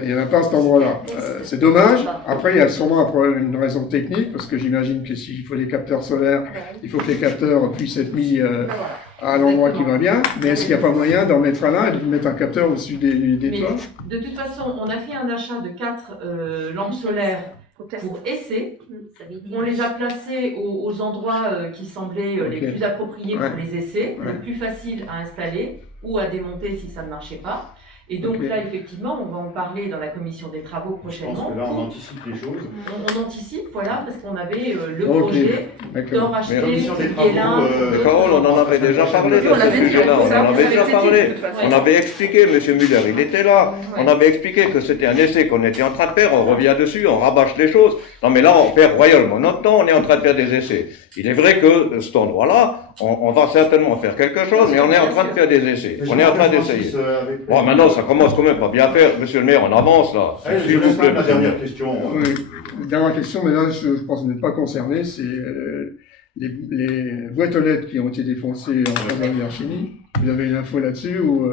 Il n'y en a pas à cet endroit-là. C'est dommage. Après, il y a sûrement un problème, une raison technique, parce que j'imagine que s'il faut des capteurs solaires, il faut que les capteurs puissent être mis à un endroit qui va bien. Mais est-ce qu'il n'y a pas moyen d'en mettre un là et de mettre un capteur au-dessus des toits? De toute façon, on a fait un achat de 4 lampes solaires pour essai. On les a placées aux endroits qui semblaient les plus appropriés pour les essais, les plus faciles à installer ou à démonter si ça ne marchait pas. Et donc là, effectivement, on va en parler dans la commission des travaux prochainement. Je pense que là, on anticipe les choses. On anticipe, voilà, parce qu'on avait le projet de racheter Guélin. Mais Carole, on en avait déjà parlé de ce sujet-là. On en avait déjà parlé. On avait expliqué, M. Muller, il était là. On avait expliqué que c'était un essai qu'on était en train de faire. On revient dessus, on rabâche les choses. Non, mais là, on perd royalement notre temps. On est en train de faire des essais. Il est vrai que cet endroit-là, on va certainement faire quelque chose, mais on est en train de faire des essais. On est en train d'essayer. Bon, maintenant, ça commence quand même pas bien faire. Monsieur le maire, on avance là. S'il vous plaît, la dernière question. Oui, dernière question, mais là, je pense que vous n'êtes pas concerné, c'est les boîtes aux lettres qui ont été défoncées en première chimie. Vous avez une info là-dessus ou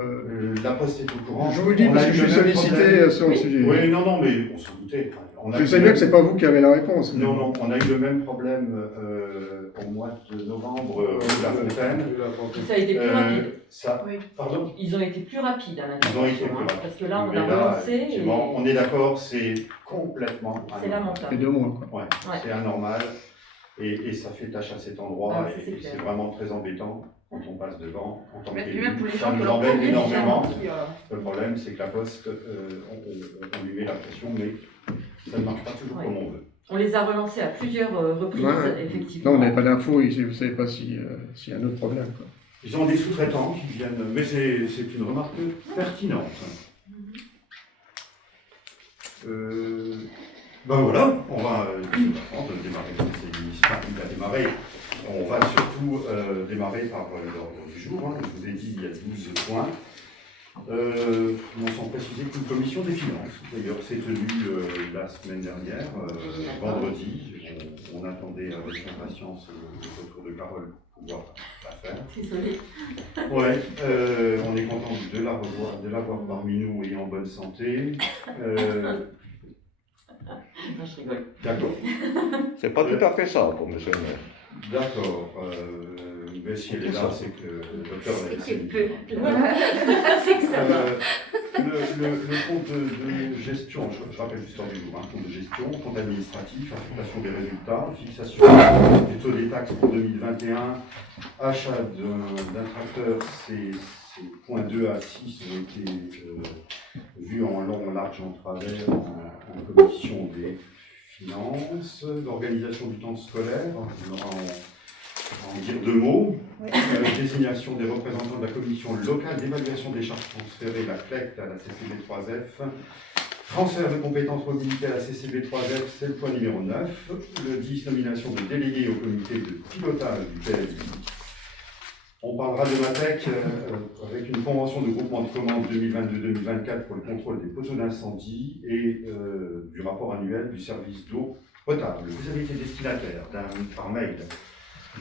La Poste est au courant. Je vous le dis parce que je suis sollicité sur le sujet. Oui, non, mais on s'en doutait. Je sais bien que c'est pas vous qui avez la réponse. Non, on a eu le même problème au mois de novembre de la Fontaine. Ça a été plus rapide. Pardon? Ils ont été plus rapides à Ils ont été plus rapides. parce que là, on a relancé. On est d'accord, c'est complètement. C'est lamentable. C'est 2 mois, quoi. Ouais. C'est anormal. Et ça fait tâche à cet endroit. Et c'est vraiment très embêtant quand on passe devant. En tant qu'élu, ça nous embête énormément. Le problème, c'est que la Poste, on lui met la pression, mais ça ne marche pas toujours comme on veut. On les a relancés à plusieurs reprises, effectivement. Non, on n'avait pas d'infos et vous ne savez pas s'il y a un autre problème, quoi. Ils ont des sous-traitants qui viennent, mais c'est une remarque pertinente. Ben voilà, on va démarrer l'essai municipal. Il a démarré. On va surtout démarrer par l'ordre du jour. Je vous ai dit, il y a 12 points. On s'en précisait qu'une commission des finances, d'ailleurs, s'est tenue la semaine dernière, vendredi. On attendait avec impatience le retour de Carole pour pouvoir la faire. Désolé. Ouais, on est content de l'avoir parmi nous et en bonne santé. Non, je rigole. D'accord. C'est pas tout à fait ça pour monsieur le maire. D'accord. Mais si elle est là, c'est que le docteur l'a laissé. C'est que ça va. Le compte de gestion, je rappelle juste du jour, compte de gestion, compte administratif, affectation des résultats, fixation du taux des taxes pour 2021, achat d'un tracteur, c'est points 2 à 6 ont été vus en long, en large, en travers, en commission des finances, l'organisation du temps scolaire, on aura en dire 2 mots. Désignation des représentants de la commission locale d'évaluation des charges transférées, la CLECT, à la CCB3F. Transfert de compétences mobilité à la CCB3F, c'est le point numéro 9. Le 10, nomination de délégués au comité de pilotage du PLU. On parlera de MATEC avec une convention de groupement de commandes 2022-2024 pour le contrôle des poteaux d'incendie et du rapport annuel du service d'eau potable. Vous avez été destinataire par mail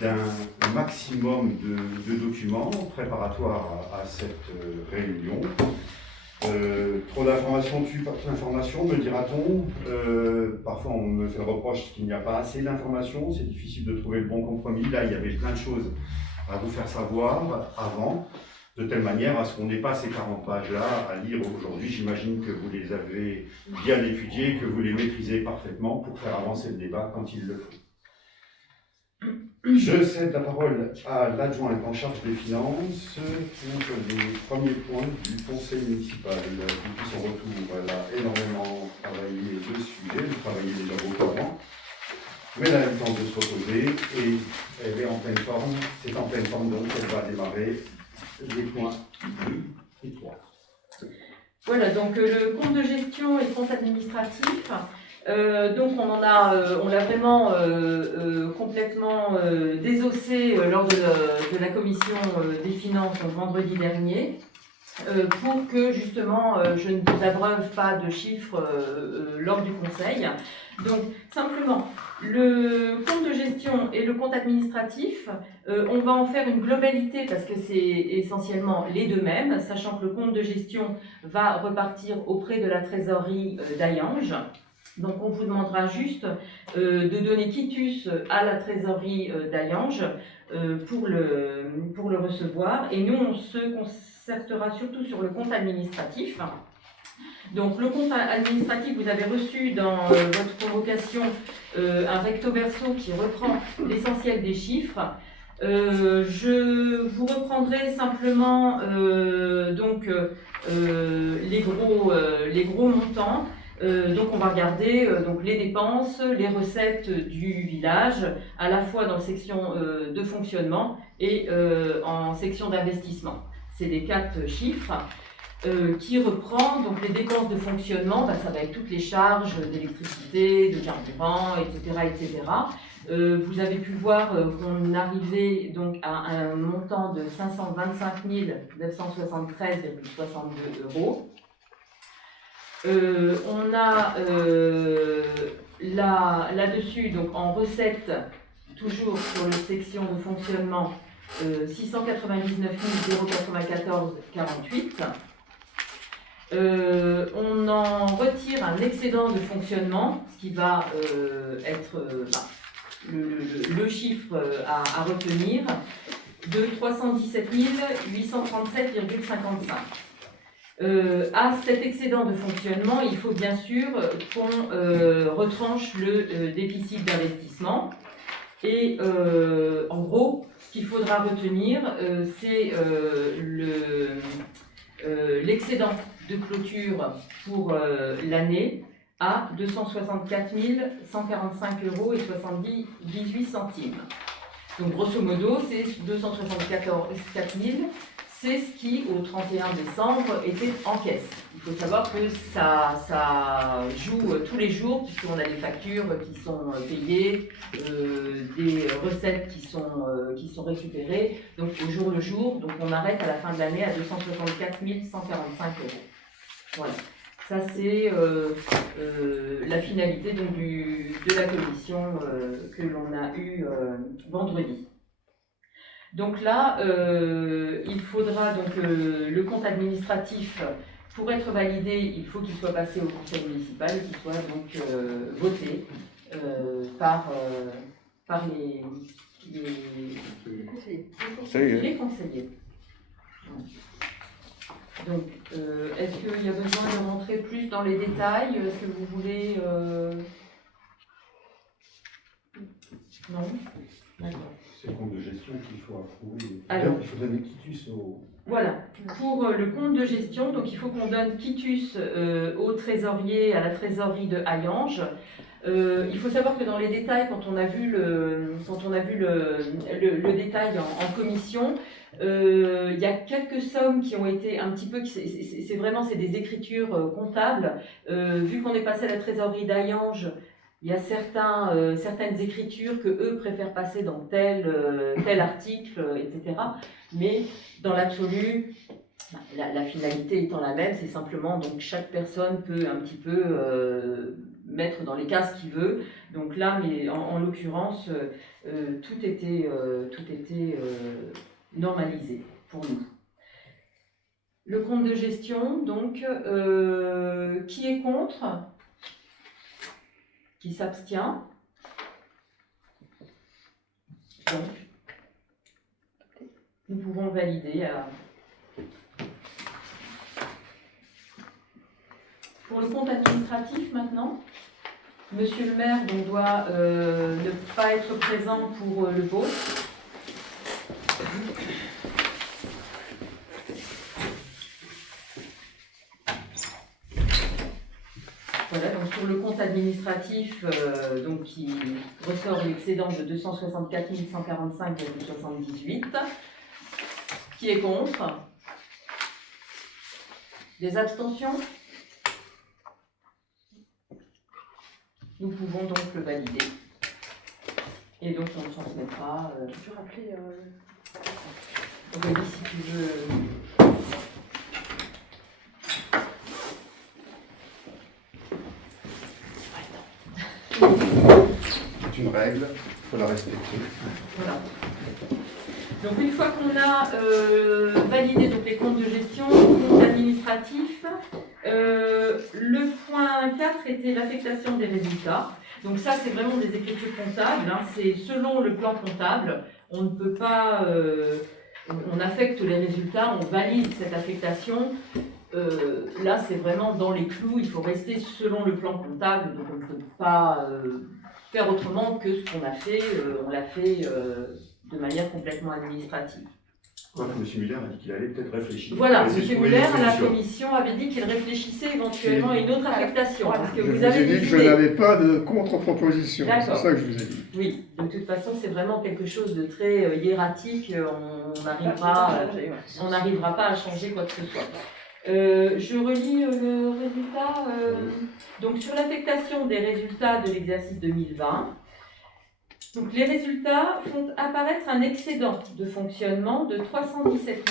d'un maximum de documents préparatoires à cette réunion. Trop d'informations tue par l'information, me dira-t-on. Parfois, on me fait le reproche qu'il n'y a pas assez d'informations. C'est difficile de trouver le bon compromis. Là, il y avait plein de choses à vous faire savoir avant, de telle manière à ce qu'on n'ait pas ces 40 pages-là à lire aujourd'hui. J'imagine que vous les avez bien étudiées, que vous les maîtrisez parfaitement pour faire avancer le débat quand il le faut. Je cède la parole à l'adjointe en charge des finances pour les premiers points du conseil municipal. Depuis son retour, elle a énormément travaillé dessus, elle travaillait déjà beaucoup avant, mais elle a eu le temps de se reposer et elle est en pleine forme. C'est en pleine forme, donc elle va démarrer les points 2 et 3. Voilà, donc le compte de gestion et le compte administratif. Donc on l'a vraiment complètement désossé lors de la commission des finances vendredi dernier, pour que justement je ne vous abreuve pas de chiffres lors du conseil. Donc simplement, le compte de gestion et le compte administratif, on va en faire une globalité parce que c'est essentiellement les deux mêmes, sachant que le compte de gestion va repartir auprès de la trésorerie d'Ayange. Donc on vous demandera juste de donner quitus à la trésorerie d'Ayange pour le recevoir. Et nous, on se concertera surtout sur le compte administratif. Donc le compte administratif, vous avez reçu dans votre convocation un recto verso qui reprend l'essentiel des chiffres. Je vous reprendrai simplement les gros montants. Donc on va regarder donc les dépenses, les recettes du village, à la fois dans la section de fonctionnement et en section d'investissement. C'est les 4 chiffres qui reprend donc les dépenses de fonctionnement, ça va être toutes les charges d'électricité, de carburant, etc. Vous avez pu voir qu'on arrivait donc à un montant de 525 973,62 €. On a là-dessus, donc en recette, toujours sur la section de fonctionnement, 699 094,48 €. On en retire un excédent de fonctionnement, ce qui va être le chiffre à retenir, de 317 837,55 €. À cet excédent de fonctionnement, il faut bien sûr qu'on retranche le déficit d'investissement. Et en gros, ce qu'il faudra retenir, c'est l'excédent de clôture pour l'année à 264 145,78 €. Donc grosso modo, c'est 274 000. C'est ce qui, au 31 décembre, était en caisse. Il faut savoir que ça joue tous les jours, puisqu'on a des factures qui sont payées, des recettes qui sont récupérées, donc au jour le jour. Donc on arrête à la fin de l'année à 264 145 €. Voilà. Ça, c'est la finalité donc, de la commission que l'on a eue vendredi. Donc là, il faudra donc le compte administratif, pour être validé, il faut qu'il soit passé au conseil municipal et qu'il soit donc voté par les conseillers. Donc, est-ce qu'il y a besoin de rentrer plus dans les détails? Est-ce que vous voulez... Non? D'accord. C'est le compte de gestion qu'il faut approuver. Alors, il faut donner quitus au... Voilà, pour le compte de gestion, donc il faut qu'on donne quitus au trésorier, à la trésorerie de Hayange. Il faut savoir que dans les détails, quand on a vu le détail en commission, il y a quelques sommes qui ont été un petit peu, c'est des écritures comptables. Vu qu'on est passé à la trésorerie d'Hayange, il y a certaines écritures que eux préfèrent passer dans tel article, etc. Mais dans l'absolu, la finalité étant la même, c'est simplement donc chaque personne peut un petit peu mettre dans les cases qu'il veut. Donc là, mais en l'occurrence, tout était normalisé pour nous. Le compte de gestion, donc, qui est contre? Qui s'abstient? Donc, nous pouvons valider. Pour le compte administratif maintenant, Monsieur le maire donc, doit ne pas être présent pour le vote. Voilà, donc sur le compte administratif, donc qui ressort l'excédent de 264 145,78. Qui est contre? Des abstentions? Nous pouvons donc le valider. Et donc on le transmettra. Tu peux rappeler Aurélie, si tu veux. C'est une règle, il faut la respecter. Voilà. Donc une fois qu'on a validé donc, les comptes de gestion, les comptes administratifs, le point 4 était l'affectation des résultats. Donc ça, c'est vraiment des écritures comptables, hein. C'est selon le plan comptable. On ne peut pas... on affecte les résultats, on valide cette affectation. Là, c'est vraiment dans les clous, il faut rester selon le plan comptable. Donc on ne peut pas faire autrement que ce qu'on a fait. On l'a fait de manière complètement administrative. Quoique M. Muller a dit qu'il allait peut-être réfléchir. Voilà, M. Essayer de trouver Muller, une à la solution. commission, avait dit qu'il réfléchissait éventuellement à une autre affectation. Parce que Je vous vous avez ai dit que des je idées. n'avais pas de contre-proposition. C'est D'accord. ça que je vous ai dit. Oui, de toute façon, c'est vraiment quelque chose de très hiératique. On n'arrivera pas à changer quoi que ce soit. Je relis le résultat. Donc, sur l'affectation des résultats de l'exercice 2020, donc, les résultats font apparaître un excédent de fonctionnement de 317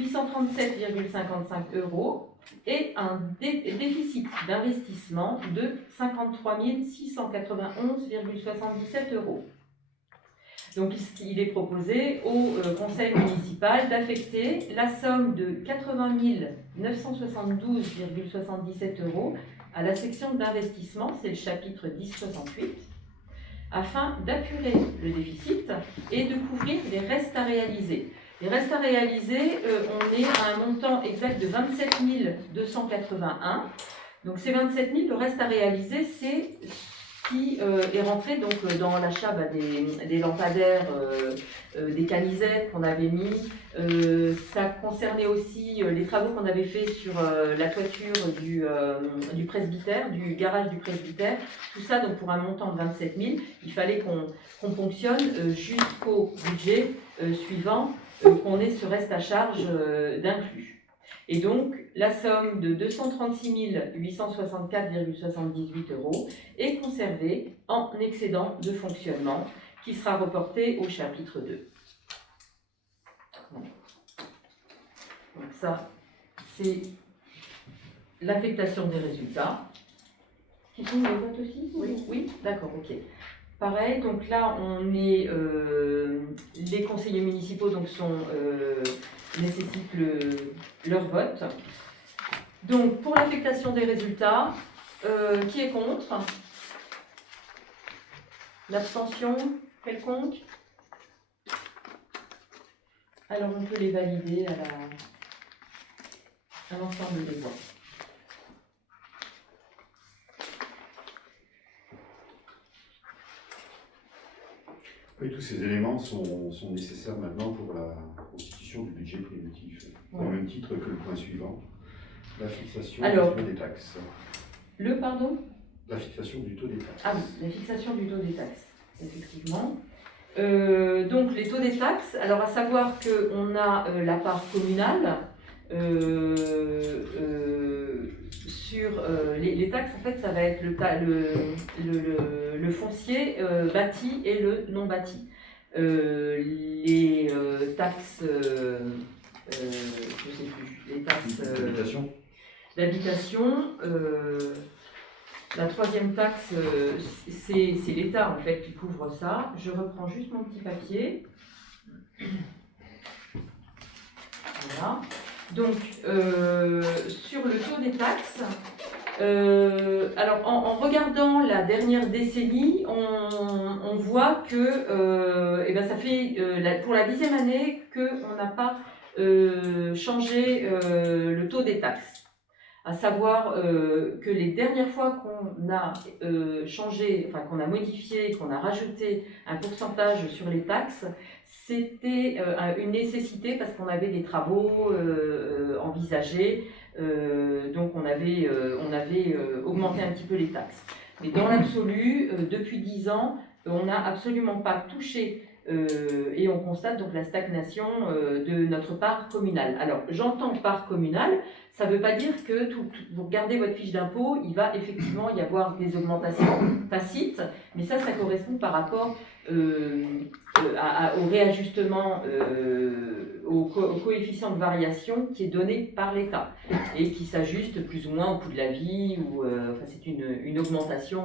837,55 € et un déficit d'investissement de 53 691,77 €. Donc il est proposé au conseil municipal d'affecter la somme de 80 972,77 € à la section d'investissement, c'est le chapitre 1068, afin d'apurer le déficit et de couvrir les restes à réaliser. Les restes à réaliser, on est à un montant exact de 27 281. Donc ces 27 000, le reste à réaliser, c'est ce qui est rentré donc, dans l'achat des lampadaires, des canisettes qu'on avait mis. Ça concernait aussi les travaux qu'on avait fait sur la toiture du presbytère, du garage du presbytère. Tout ça donc pour un montant de 27 000. Il fallait qu'on ponctionne jusqu'au budget suivant, qu'on ait ce reste à charge d'inclus. Et donc, la somme de 236 864,78 € est conservée en excédent de fonctionnement qui sera reporté au chapitre 2. Donc ça, c'est l'affectation des résultats. Qui sont les votes aussi? Oui. Oui, d'accord, ok. Pareil, donc là, on est, les conseillers municipaux donc, nécessitent leur vote. Donc, pour l'affectation des résultats, qui est contre? L'abstention? Quelconque? Alors, on peut les valider à l'ensemble des voix. Oui, tous ces éléments sont nécessaires maintenant pour la constitution du budget préventif, au même titre que le point suivant, la fixation du taux des taxes. Pardon? La fixation du taux des taxes. Ah oui, la fixation du taux des taxes, effectivement. Donc les taux des taxes, alors à savoir qu'on a la part communale sur les taxes, en fait ça va être le foncier bâti et le non bâti. Les taxes, je sais plus, les taxes d'habitation. La troisième taxe, c'est l'État en fait qui couvre ça. Je reprends juste mon petit papier. Voilà. Donc, sur le taux des taxes, alors en regardant la dernière décennie, on voit que ça fait pour la 10e année qu'on n'a pas changé le taux des taxes. à savoir que les dernières fois qu'on a changé, enfin qu'on a modifié, qu'on a rajouté un pourcentage sur les taxes, c'était une nécessité parce qu'on avait des travaux envisagés, donc on avait augmenté un petit peu les taxes. Mais dans l'absolu, depuis 10 ans, on n'a absolument pas touché et on constate donc la stagnation de notre part communale. Alors j'entends part communale, ça ne veut pas dire que vous regardez votre fiche d'impôt, il va effectivement y avoir des augmentations tacites, mais ça correspond par rapport au réajustement, au coefficient de variation qui est donné par l'État et qui s'ajuste plus ou moins au coût de la vie, ou enfin, c'est une augmentation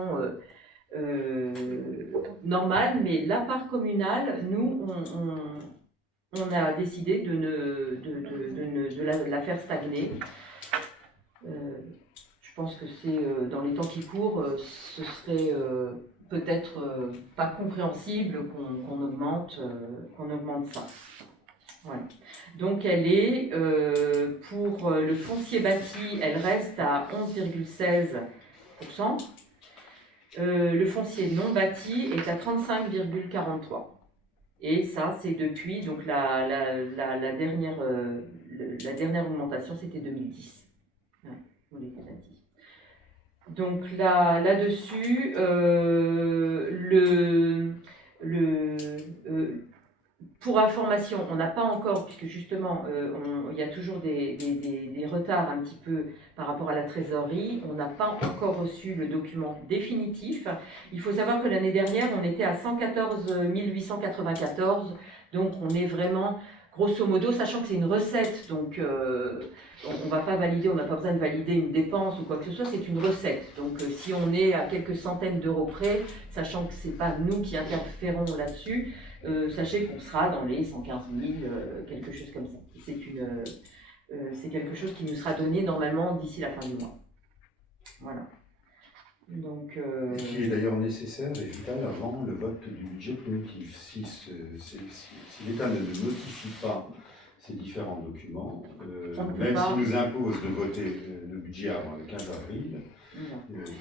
normale, mais la part communale, nous, on a décidé de la faire stagner. Je pense que c'est dans les temps qui courent, ce serait peut-être pas compréhensible qu'on augmente ça. Ouais. Donc elle est, pour le foncier bâti, elle reste à 11,16%. Le foncier non bâti est à 35,43%. Et ça, c'est depuis, donc la dernière augmentation, c'était 2010. Ouais, vous l'avez dit. Donc là-dessus, pour information, on n'a pas encore, puisque justement, il y a toujours des retards un petit peu par rapport à la trésorerie, on n'a pas encore reçu le document définitif. Il faut savoir que l'année dernière, on était à 114 894, donc on est vraiment, grosso modo, sachant que c'est une recette, donc on ne va pas valider, on n'a pas besoin de valider une dépense ou quoi que ce soit, c'est une recette. Donc si on est à quelques centaines d'euros près, sachant que ce n'est pas nous qui interférons là-dessus, sachez qu'on sera dans les 115 000, quelque chose comme ça. C'est quelque chose qui nous sera donné normalement d'ici la fin du mois. Voilà. Donc, qui est d'ailleurs nécessaire et vital avant le vote du budget primitif. Si l'État ne notifie pas ces différents documents, même s'il nous impose de voter le budget avant le 15 avril,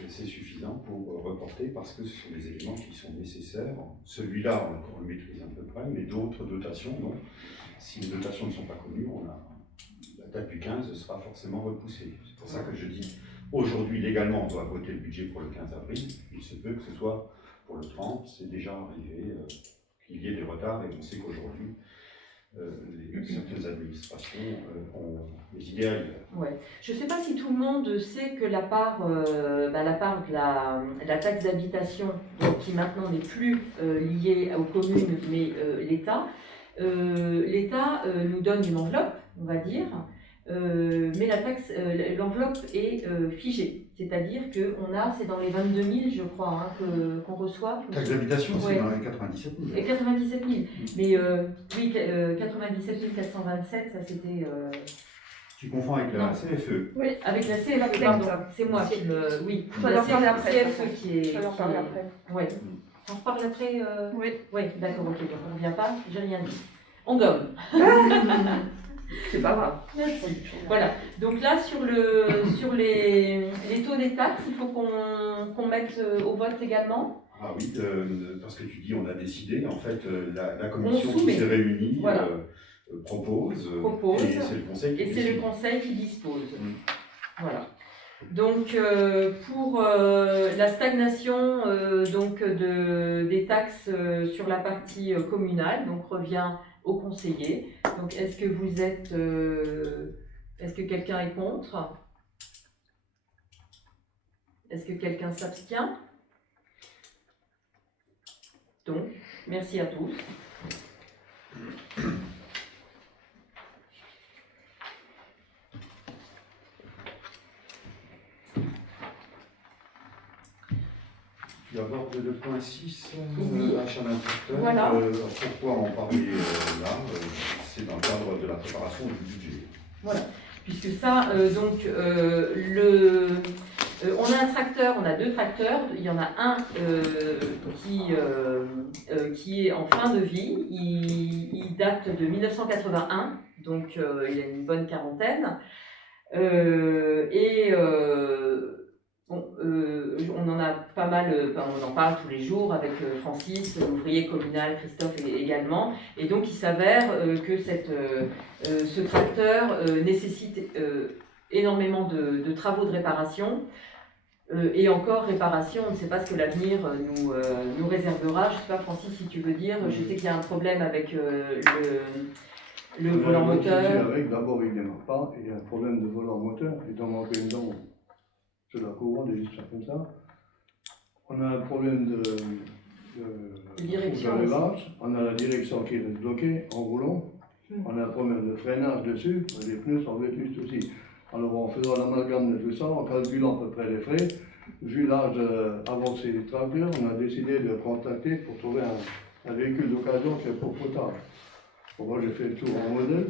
c'est suffisant pour reporter parce que ce sont des éléments qui sont nécessaires. Celui-là, on le maîtrise à peu près, mais d'autres dotations, non. Si les dotations ne sont pas connues, la date du 15 sera forcément repoussée. C'est pour ça que je dis, aujourd'hui, légalement, on doit voter le budget pour le 15 avril. Il se peut que ce soit pour le 30, c'est déjà arrivé qu'il y ait des retards et on sait qu'aujourd'hui, certaines administrations ont des idées ailleurs. Ouais. Je ne sais pas si tout le monde sait que la part de la taxe d'habitation, qui maintenant n'est plus liée aux communes, mais l'État, nous donne une enveloppe, on va dire, mais l'enveloppe est figée. C'est-à-dire que c'est dans les 22 000, je crois, qu'on reçoit. Taxe d'habitation, c'est dans les 97 000. Et 97 000. Mais oui, 97 427, ça c'était... Tu confonds avec la CFE. Oui, avec la CFE, pardon. C'est moi qui me... Oui, la CFE qui est... On en parle après. Oui. On en reparle après Oui. Oui, d'accord, ok. Donc on ne revient pas, j'ai rien dit. On gomme. C'est pas grave. Merci. Voilà. Donc là, sur les taux des taxes, il faut qu'on mette au vote également. Ah oui, parce que tu dis on a décidé, en fait, la commission qui s'est réunie propose, et c'est le conseil qui décide. C'est le conseil qui dispose. Voilà. Donc pour la stagnation des taxes sur la partie communale, donc revient aux conseillers. Donc est-ce que quelqu'un est contre? Est-ce que quelqu'un s'abstient? Donc, merci à tous. Tu abordes le point 6, oui. achat d'instructeurs. Voilà. Pourquoi en parler là? C'est dans le cadre de la préparation du budget. Voilà. Puisque ça, on a un tracteur, on a deux tracteurs. Il y en a un qui est en fin de vie. Il date de 1981, donc il a une bonne quarantaine. On en a pas mal, on en parle tous les jours avec Francis, l'ouvrier communal, Christophe également. Et donc il s'avère que ce tracteur nécessite énormément de travaux de réparation. Et encore réparation, on ne sait pas ce que l'avenir nous réservera. Je ne sais pas, Francis, si tu veux dire. Je sais qu'il y a un problème avec le volant moteur. D'abord, il ne démarre pas. Il y a un problème de volant moteur. Il doit manquer une dent sur la couronne, des histoires comme ça. On a un problème de direction. On a la direction qui est bloquée en roulant. On a un problème de freinage dessus. Les pneus sont vétustes aussi. Alors en faisant l'amalgame de tout ça, en calculant à peu près les frais, vu l'âge avancé des tracteurs, on a décidé de contacter pour trouver un véhicule d'occasion qui est pour potable. Bon, moi j'ai fait le tour en modèle,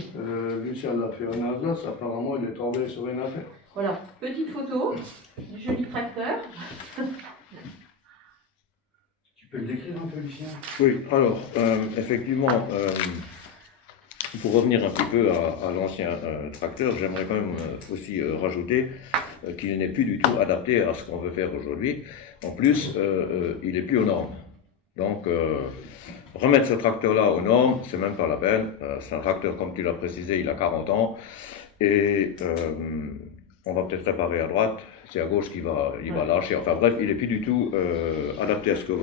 Lucien l'a fait en Alsace, apparemment il est tombé sur une affaire. Voilà, petite photo du joli tracteur. Tu peux le décrire un peu, Lucien? Oui, alors, effectivement, pour revenir un petit peu à l'ancien tracteur, j'aimerais quand même aussi rajouter qu'il n'est plus du tout adapté à ce qu'on veut faire aujourd'hui. En plus, il n'est plus aux normes. Donc, remettre ce tracteur-là aux normes, c'est même pas la peine. C'est un tracteur, comme tu l'as précisé, il a 40 ans. Et on va peut-être réparer à droite, c'est à gauche qu'il va lâcher. Enfin bref, il n'est plus du tout adapté à ce qu'on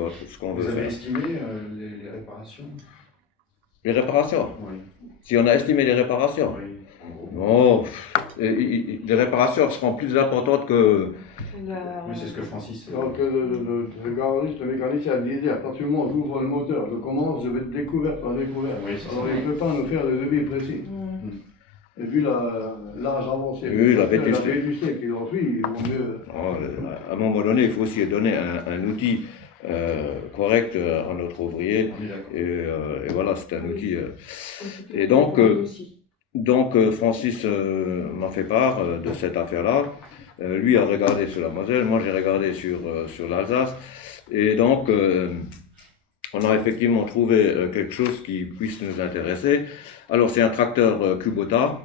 veut faire. Vous avez estimé les réparations? Les réparations? Oui. Si on a estimé les réparations? Oui. Non, les réparations seront plus importantes que... Oui, c'est ce que Francis... Donc le garagiste, le mécanicien disait, à partir du moment où j'ouvre le moteur, je commence, je vais être découverte par découverte. Oui, c'est alors ça. il ne peut pas nous faire de devis précis. Et vu l'âge avancé, Oui, la vétusté qu'il en suit, il vaut mieux... À un moment donné, il faut aussi donner un outil correct à notre ouvrier. On est d'accord. Et voilà, c'est un outil. Et donc Francis m'a fait part de cette affaire-là. Lui a regardé sur la Moselle, moi j'ai regardé sur l'Alsace. Et donc, on a effectivement trouvé quelque chose qui puisse nous intéresser. Alors, c'est un tracteur Kubota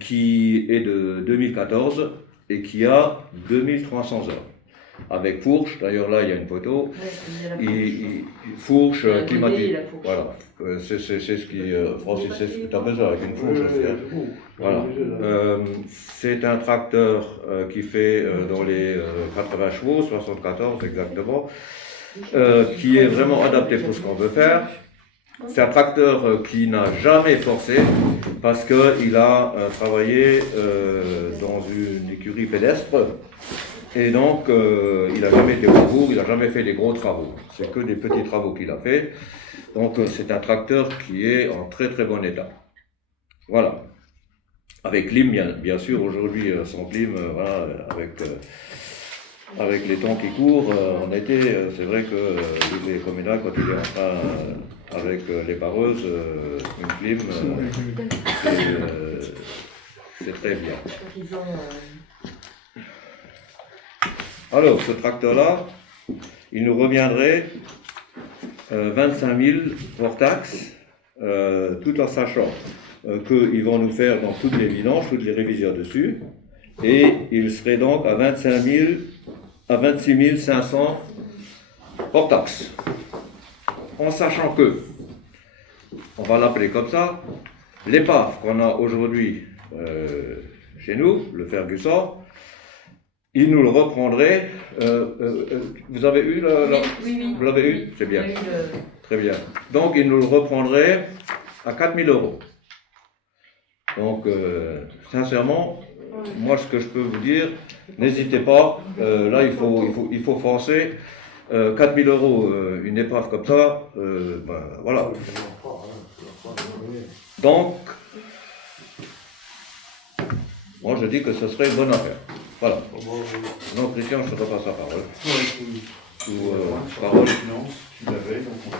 qui est de 2014 et qui a 2300 heures. Avec fourche, d'ailleurs là il y a une photo, fourche climatique. Voilà, c'est ce qui, Francis, c'est ce que tu as besoin avec une fourche aussi. Voilà. C'est un tracteur qui fait dans les 80 chevaux, 74 exactement, qui est vraiment adapté pour ce qu'on veut faire. C'est un tracteur qui n'a jamais forcé parce qu'il a travaillé dans une écurie pédestre. Et donc, il n'a jamais été au bourg, il n'a jamais fait des gros travaux. C'est que des petits travaux qu'il a fait. Donc, c'est un tracteur qui est en très très bon état. Voilà. Avec clim, bien sûr, aujourd'hui, sans clim, voilà, avec les temps qui courent, en été, c'est vrai que les communales, quand il est en train, avec les pareuses, une clim, c'est très bien. Alors, ce tracteur-là, il nous reviendrait 25 000 hors taxe, tout en sachant qu'ils vont nous faire donc toutes les vidanges, toutes les révisions dessus, et il serait donc à 26 500 hors taxe. En sachant que, on va l'appeler comme ça, l'épave qu'on a aujourd'hui chez nous, le Ferguson, il nous le reprendrait. Vous avez eu Oui. Vous l'avez eu? C'est bien. Très bien. Donc, il nous le reprendrait à 4 000 €. Donc, sincèrement, moi, ce que je peux vous dire, n'hésitez pas. Là, il faut forcer. 4 000 €, une épave comme ça, ben, voilà. Donc, moi, je dis que ce serait une bonne affaire. Voilà. Non, Christian, je te repasse la parole. Parole, finance, tu l'avais, donc on va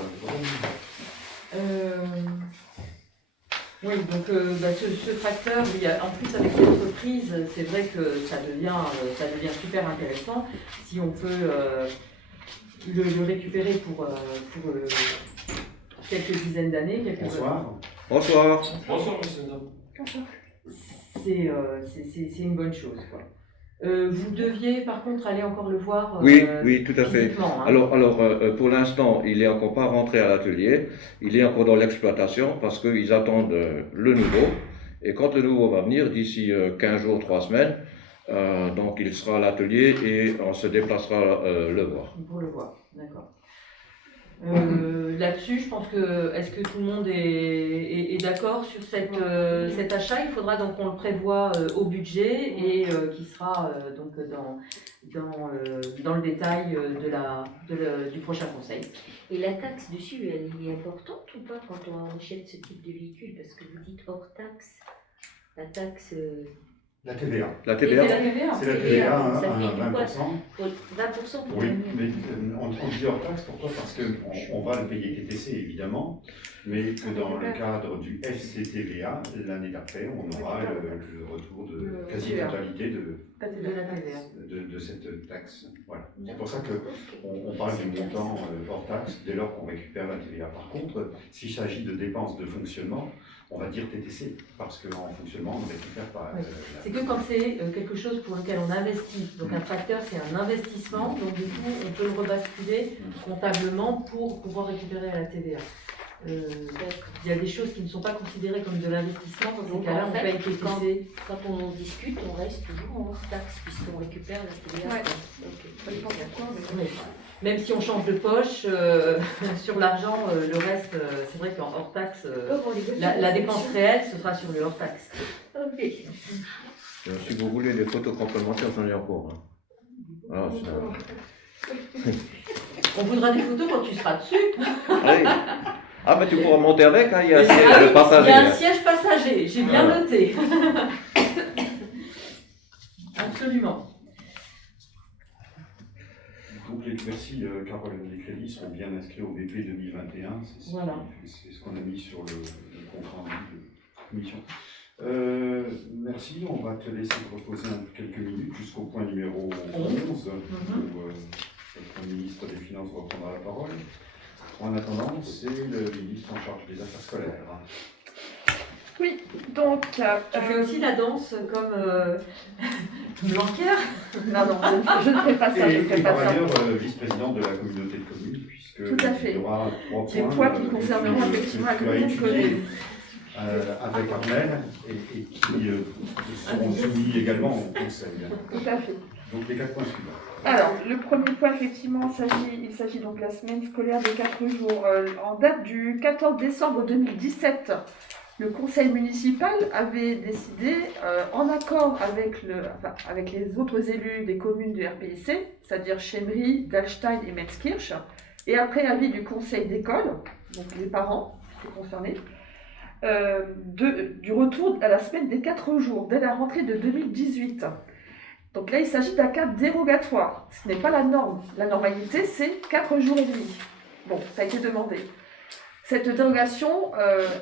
Oui, donc ce tracteur, en plus avec cette reprise, c'est vrai que ça devient super intéressant. Si on peut le récupérer pour quelques dizaines d'années. Bonsoir. Bonsoir. Bonsoir, monsieur, madame. c'est une bonne chose, quoi. Vous deviez par contre aller encore le voir Oui, tout à fait. physiquement, hein. Alors pour l'instant, il n'est encore pas rentré à l'atelier, il est encore dans l'exploitation parce qu'ils attendent le nouveau. Et quand le nouveau va venir, d'ici 15 jours, 3 semaines, donc il sera à l'atelier et on se déplacera le voir. Pour le voir, d'accord. Là-dessus, je pense que, est-ce que tout le monde est d'accord sur cet achat? Il faudra donc qu'on le prévoie au budget et qui sera donc dans le détail du prochain conseil. Et la taxe dessus, elle est importante ou pas quand on achète ce type de véhicule? Parce que vous dites hors taxe, la taxe... La TVA. La TVA? C'est la TVA. C'est la TVA à Ça fait 20%. Pour 20% pour Oui, le mais on dit hors taxe, pourquoi? Parce qu'on va le payer TTC évidemment, mais que dans le cadre du FCTVA, l'année d'après, on aura le retour de quasi-totalité de cette taxe. Voilà. C'est pour ça qu'on parle du montant hors taxe dès lors qu'on récupère la TVA. Par contre, s'il s'agit de dépenses de fonctionnement, on va dire TTC, parce qu'en fonctionnement, on ne récupère pas. C'est que quand c'est quelque chose pour lequel on investit. Donc un tracteur, c'est un investissement, donc du coup, on peut le rebasculer comptablement pour pouvoir récupérer à la TVA. Il y a des choses qui ne sont pas considérées comme de l'investissement, dans ces cas-là, on paye TTC. Quand on en discute, on reste toujours en hors taxe, puisqu'on récupère la TVA. Ouais. Okay. Oui. Même si on change de poche, sur l'argent, le reste, c'est vrai qu'en hors taxe, la dépense réelle, ce sera sur le hors taxe. Ok. Si vous voulez des photos complémentaires, j'en ai encore. Hein. Ah, On voudra des photos quand tu seras dessus. Allez. Ah, mais tu pourras monter avec, hein, il y a un Ah siège oui, passager. il y a un siège passager, j'ai bien Ah. noté. Absolument. Donc merci Carole, les crédits seront bien inscrits au BP 2021, Voilà. C'est ce qu'on a mis sur le compte rendu de commission. Merci, on va te laisser te reposer quelques minutes jusqu'au point numéro 11, où notre ministre des Finances reprendra la parole. En attendant, c'est le ministre en charge des affaires scolaires. Oui, donc... Tu fais aussi la danse comme Blanquer? Non, je ne ferai pas ça, je ne ferai Et pas par ça. ailleurs, vice-présidente de la communauté de communes, puisque Tout à fait. il y aura Des points qui concerneront effectivement la communauté de communes. avec Armel et qui seront soumis également au Conseil. Tout à fait. Donc les 4 points suivants. Alors, le premier point, effectivement, il s'agit donc de la semaine scolaire de 4 jours. En date du 14 décembre 2017, le conseil municipal avait décidé, en accord avec les autres élus des communes du RPIC, c'est-à-dire Chemry, Dallstein et Metzkirch, et après avis du conseil d'école, donc les parents concernés, du retour à la semaine des 4 jours, dès la rentrée de 2018. Donc là, il s'agit d'un cas dérogatoire. Ce n'est pas la norme. La normalité, c'est 4 jours et demi. Bon, ça a été demandé. Cette dérogation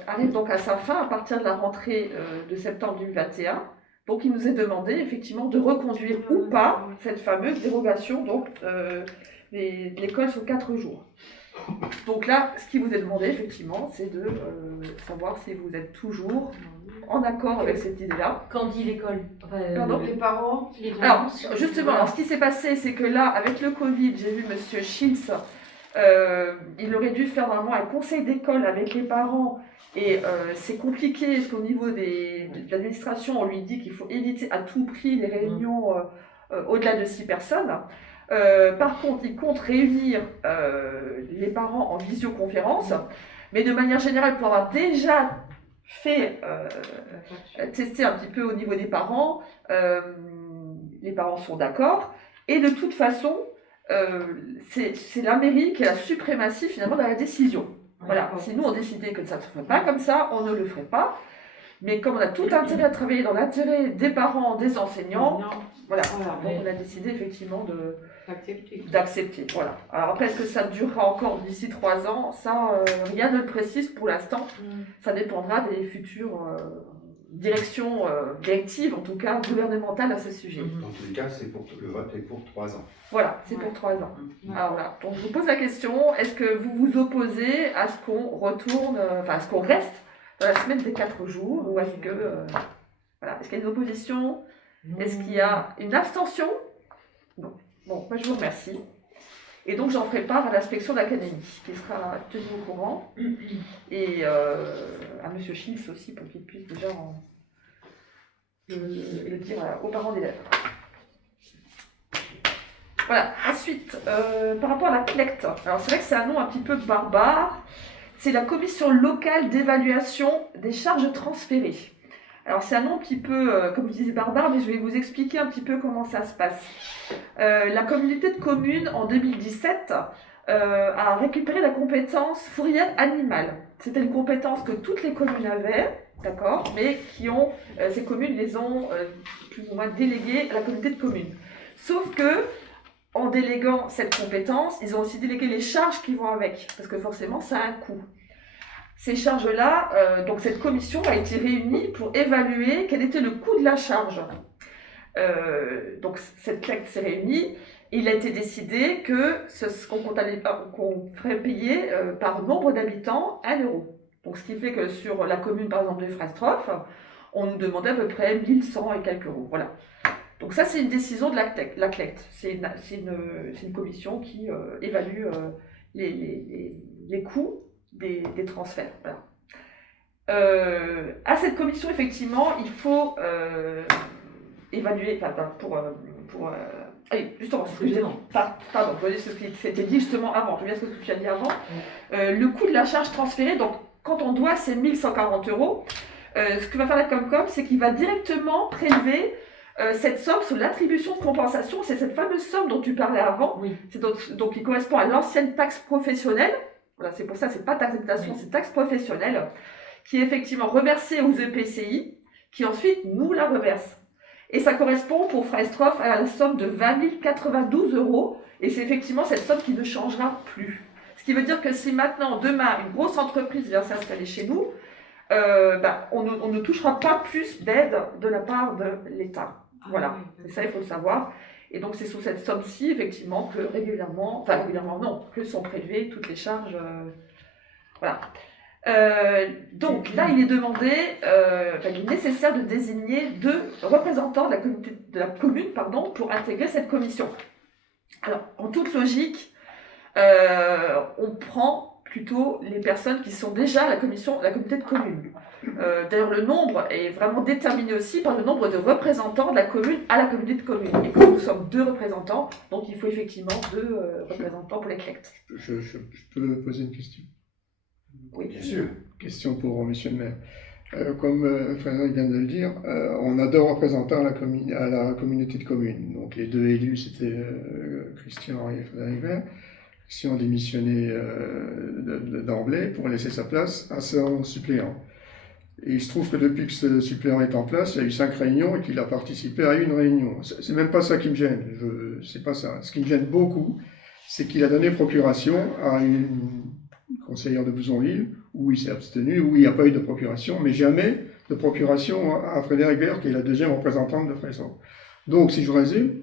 arrive donc à sa fin à partir de la rentrée de septembre 2021. Donc, il nous est demandé effectivement de reconduire ou pas cette fameuse dérogation, donc l'école sur 4 jours. Donc là, ce qui vous est demandé effectivement, c'est de savoir si vous êtes toujours en accord avec cette idée-là. Quand dit l'école? Pardon, Les parents, alors, justement, alors, ce qui s'est passé, c'est que là, avec le Covid, j'ai vu M. Schiltz, il aurait dû faire vraiment un conseil d'école avec les parents, et c'est compliqué, parce qu'au niveau de l'administration, on lui dit qu'il faut éviter à tout prix les réunions au-delà de 6 personnes. Par contre, il compte réunir les parents en visioconférence, mais de manière générale, pour avoir déjà fait tester un petit peu au niveau des parents, les parents sont d'accord, et de toute façon, c'est la mairie qui a la suprématie finalement dans la décision. Voilà. Si nous on décidait que ça ne se ferait pas comme ça, on ne le ferait pas. Mais comme on a tout intérêt à travailler dans l'intérêt des parents, des enseignants, voilà. Donc on a décidé effectivement d'accepter. Voilà. Alors après, est-ce que ça durera encore d'ici 3 ans? Ça, rien ne le précise pour l'instant. Ça dépendra des futures directions, directives, en tout cas gouvernementales à ce sujet. Dans tous les cas, le vote est pour 3 ans. Voilà, c'est pour 3 ans. Alors voilà. Donc je vous pose la question, est-ce que vous vous opposez à ce qu'on retourne, à ce qu'on reste dans la semaine des 4 jours, ou est-ce que Voilà. Est-ce qu'il y a une opposition? Non. Est-ce qu'il y a une abstention? Non. Bon, moi je vous remercie. Et donc j'en ferai part à l'inspection d'académie, qui sera tenu au courant, et à M. Schiltz aussi, pour qu'il puisse déjà le dire aux parents d'élèves. Voilà, ensuite, par rapport à la CLECT, alors c'est vrai que c'est un nom un petit peu barbare, c'est la Commission locale d'évaluation des charges transférées. Alors c'est un nom un petit peu, comme je disais, barbare, mais je vais vous expliquer un petit peu comment ça se passe. La communauté de communes, en 2017, a récupéré la compétence fourrière animale. C'était une compétence que toutes les communes avaient, d'accord, mais ces communes les ont plus ou moins déléguées à la communauté de communes. Sauf que, en déléguant cette compétence, ils ont aussi délégué les charges qui vont avec, parce que forcément, ça a un coût. Ces charges-là, donc cette commission a été réunie pour évaluer quel était le coût de la charge. Donc cette CLECT s'est réunie, et il a été décidé qu'on ferait payer par nombre d'habitants 1 euro. Donc ce qui fait que sur la commune par exemple de Frestroff, on nous demandait à peu près 1100 et quelques euros. Voilà. Donc ça c'est une décision de la CLECT. C'est une commission qui évalue les coûts des transferts. Voilà. À cette commission, effectivement, il faut évaluer, justement, pardon, je voyais ce qui s'était dit justement avant, je reviens à ce que tu as dit avant. Le coût de la charge transférée, donc quand on doit ces 1140 euros, ce que va faire la Comcom, c'est qu'il va directement prélever cette somme sur l'attribution de compensation. C'est cette fameuse somme dont tu parlais avant, Oui. c'est donc qui correspond à l'ancienne taxe professionnelle. Voilà, c'est pour ça, c'est pas taxe d'habitation, c'est taxe professionnelle, qui est effectivement reversée aux EPCI, qui ensuite nous la reversent. Et ça correspond pour Frestroff à la somme de 20 092 euros, et c'est effectivement cette somme qui ne changera plus. Ce qui veut dire que si maintenant, demain, une grosse entreprise vient s'installer chez nous, on ne touchera pas plus d'aide de la part de l'État. Voilà, c'est ça, il faut le savoir. Et donc c'est sous cette somme-ci, effectivement, que sont prélevées toutes les charges. Voilà. Donc là, il est demandé, il est nécessaire de désigner 2 représentants de la commune pour intégrer cette commission. Alors, en toute logique, on prend plutôt les personnes qui sont déjà à la communauté de communes. D'ailleurs, le nombre est vraiment déterminé aussi par le nombre de représentants de la commune à la communauté de communes. Et comme nous sommes 2 représentants, donc il faut effectivement 2 représentants pour les CLECT. Je peux poser une question? Oui, Bien sûr. Question pour monsieur le maire. Comme Frédéric vient de le dire, on a 2 représentants à la communauté de communes. Donc les 2 élus, c'était Christian et Frédéric Vert. Christian a démissionné d'emblée pour laisser sa place à son suppléant. Et il se trouve que depuis que ce suppléant est en place, il y a eu 5 réunions et qu'il a participé à 1 réunion. C'est même pas ça qui me gêne, c'est pas ça. Ce qui me gêne beaucoup, c'est qu'il a donné procuration à une conseillère de Bouzonville, où il s'est abstenu, où il n'y a pas eu de procuration, mais jamais de procuration à Frédéric Vert, qui est la 2e représentante de Frestroff. Donc, si je résume,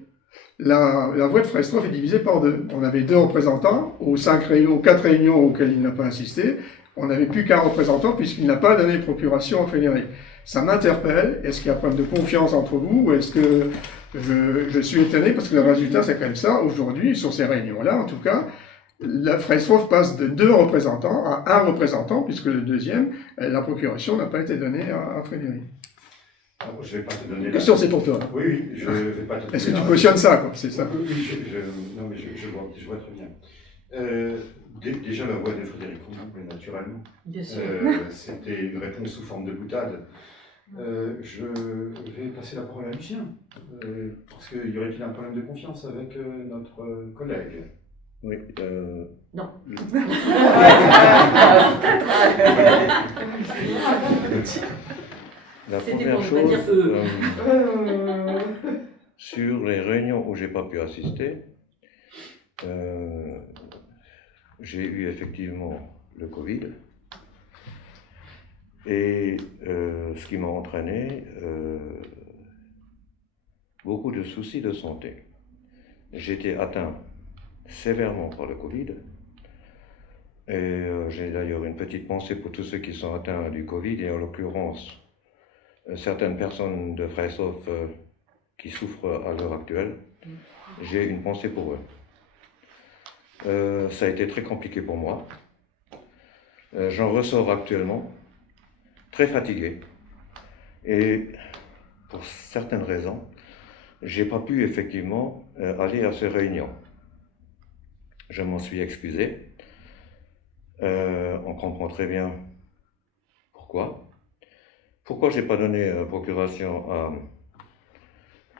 la voix de Frestroff est divisée par 2. On avait 2 représentants, aux 4 réunions auxquelles il n'a pas assisté, on n'avait plus qu'un représentant puisqu'il n'a pas donné de procuration à Frédéric. Ça m'interpelle, est-ce qu'il y a un problème de confiance entre vous, ou est-ce que je suis étonné, parce que le résultat c'est quand même ça, aujourd'hui, sur ces réunions-là en tout cas, la Frestroff passe de 2 représentants à 1 représentant, puisque le 2e, la procuration n'a pas été donnée à Frédéric. Alors, je ne vais pas te donner La question, c'est pour toi. Oui, je ne vais pas te donner. Est-ce que tu cautionnes ça, quoi? C'est ça? Oui, non, mais je vois très bien. Déjà, la voix de Frédéric Coumou, naturellement. Bien sûr. C'était une réponse sous forme de boutade. Je vais passer la parole à Lucien, parce qu'il y aurait-il un problème de confiance avec notre collègue? Oui. Non. La C'était première pour ne pas dire chose, sur les réunions où j'ai pas pu assister, j'ai eu effectivement le Covid, et ce qui m'a entraîné beaucoup de soucis de santé. J'étais atteint sévèrement par le Covid, et j'ai d'ailleurs une petite pensée pour tous ceux qui sont atteints du Covid, et en l'occurrence certaines personnes de Freishof qui souffrent à l'heure actuelle. J'ai une pensée pour eux. Ça a été très compliqué pour moi. J'en ressors actuellement très fatigué. Et pour certaines raisons, j'ai pas pu effectivement aller à ces réunions. Je m'en suis excusé. On comprend très bien pourquoi. Pourquoi j'ai pas donné procuration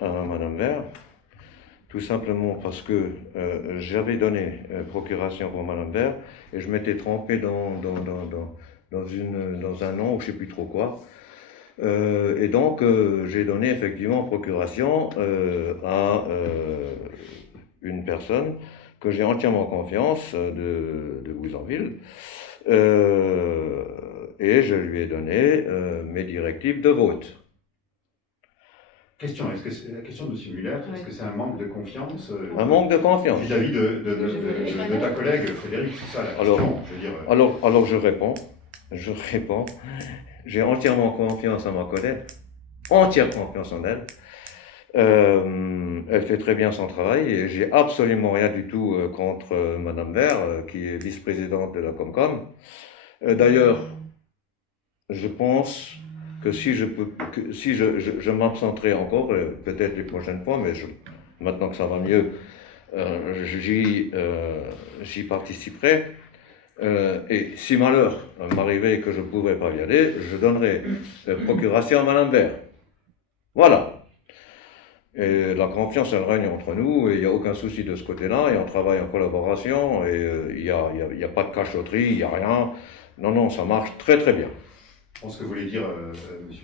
à Madame Vert? Tout simplement parce que j'avais donné procuration pour Madame Vert et je m'étais trompé dans un nom ou je sais plus trop quoi. Et donc j'ai donné effectivement procuration à une personne que j'ai entièrement confiance de Gouzanville. Et je lui ai donné mes directives de vote. Question, est-ce que c'est la question de M. Muller, est-ce que c'est un manque de confiance Un manque de confiance. vis-à-vis de ta collègue Frédéric, c'est ça la question, je veux dire. Alors je réponds. J'ai entièrement confiance en ma collègue, entière confiance en elle. Elle fait très bien son travail et j'ai absolument rien du tout contre Madame Vert, qui est vice-présidente de la Comcom. D'ailleurs, je pense que si je m'absenterai encore, peut-être les prochaines fois, mais maintenant que ça va mieux, j'y participerai. Et si malheur m'arrivait que je ne pourrais pas y aller, je donnerai procuration à Madame Vert. Voilà. Et la confiance, elle règne entre nous, et il n'y a aucun souci de ce côté-là, et on travaille en collaboration, et il n'y a pas de cachotterie, il n'y a rien. Non, ça marche très très bien. Je pense que vous voulez dire, M.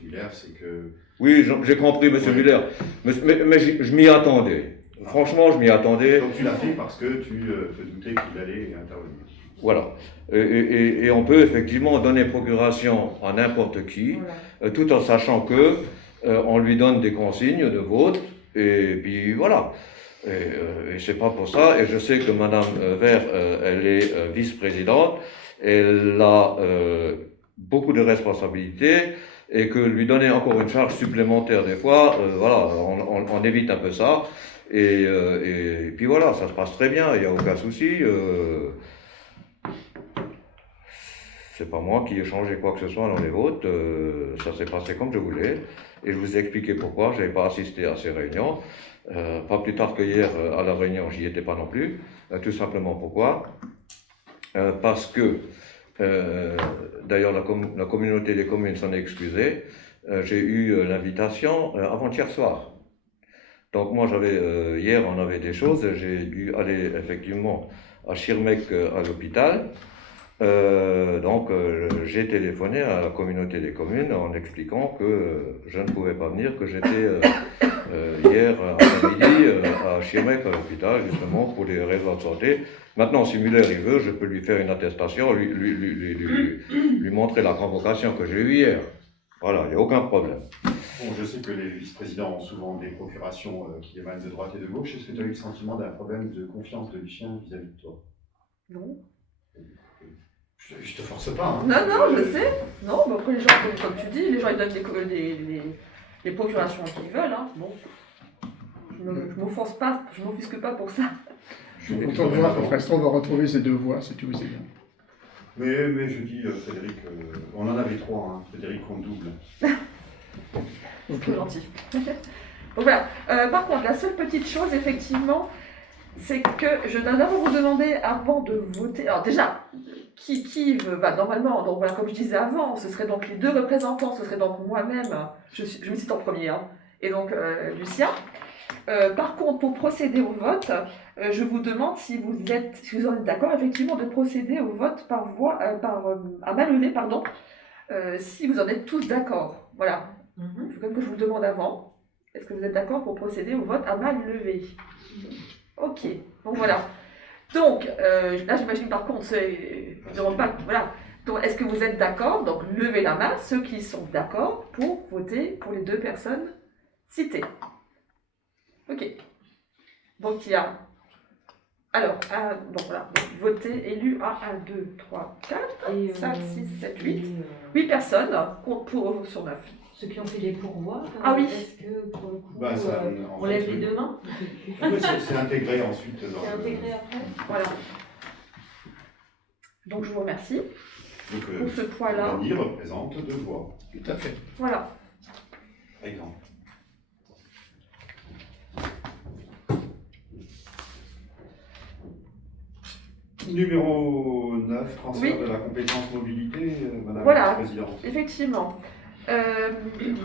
Muller, c'est que... Oui, j'ai compris, M. Muller, mais je m'y attendais. Franchement, je m'y attendais. Donc tu l'as fait parce que tu te doutais qu'il allait intervenir. Voilà. Et on peut effectivement donner procuration à n'importe qui, tout en sachant que on lui donne des consignes de vote, et puis voilà. Et c'est pas pour ça. Et je sais que Madame Vert, elle est vice-présidente, elle a beaucoup de responsabilités, et que lui donner encore une charge supplémentaire des fois, voilà, on évite un peu ça. Et puis voilà, ça se passe très bien, il n'y a aucun souci. C'est pas moi qui ai changé quoi que ce soit dans les votes, ça s'est passé comme je voulais, et je vous ai expliqué pourquoi je n'avais pas assisté à ces réunions. Pas plus tard que hier, à la réunion, j'y étais pas non plus. Tout simplement pourquoi? Parce que, d'ailleurs la communauté des communes s'en est excusée, j'ai eu l'invitation avant-hier soir. Donc moi hier on avait des choses, j'ai dû aller effectivement à Schirmeck à l'hôpital. Donc j'ai téléphoné à la communauté des communes en expliquant que je ne pouvais pas venir, que j'étais hier après-midi à Schirmeck à l'hôpital justement pour des raisons de santé. Maintenant si Muller il veut, je peux lui faire une attestation, lui montrer la convocation que j'ai eue hier. Voilà, il n'y a aucun problème. Bon, je sais que les vice-présidents ont souvent des procurations qui émanent de droite et de gauche. Est-ce que tu as eu le sentiment d'un problème de confiance de Lucien vis-à-vis de toi? Non. Je te force pas. Hein. Non, je sais. Non, mais après les gens, comme tu dis, les gens ils donnent les procurations qu'ils veulent. Hein. Bon, je m'offense pas, je m'offusque pas pour ça. Je suis content de voir que Freston va retrouver ses deux voix, c'est tout, c'est bien. Mais je dis, Frédéric, on en avait trois, hein. Frédéric compte double. C'est gentil. Donc voilà. Par contre, la seule petite chose, effectivement, c'est que je dois d'abord vous demander avant de voter. Alors déjà, qui veut, normalement, donc voilà, comme je disais avant, ce serait donc les deux représentants, ce serait donc moi-même, je me cite en premier, hein, et donc Lucien. Par contre, pour procéder au vote, je vous demande si vous en êtes d'accord, effectivement, de procéder au vote par voie, à main levée, pardon, si vous en êtes tous d'accord. Voilà. Il faut quand même que je vous le demande avant. Est-ce que vous êtes d'accord pour procéder au vote à main levée? Ok. Donc voilà. Donc, là, j'imagine par contre, je ne demande pas, voilà. Donc, est-ce que vous êtes d'accord? Donc, levez la main, ceux qui sont d'accord pour voter pour les deux personnes citées. Ok. Donc, il y a. Alors, donc voilà. Donc, voter, élu à 1, 2, 3, 4, 5, 6, 7, 8. 8 personnes sur 9. Ceux qui ont fait les pourvois, Ah oui. est-ce que pour le coup, Bah, ça, en on fait, lève les oui. deux mains? Oui, c'est intégré ensuite dans C'est intégré après? Voilà. Donc je vous remercie Donc, pour ce point-là. l'ANI représente 2 voix, Tout à fait. Voilà. par exemple. Numéro 9, transfert Oui. de la compétence mobilité, Madame Voilà. la Présidente. Effectivement.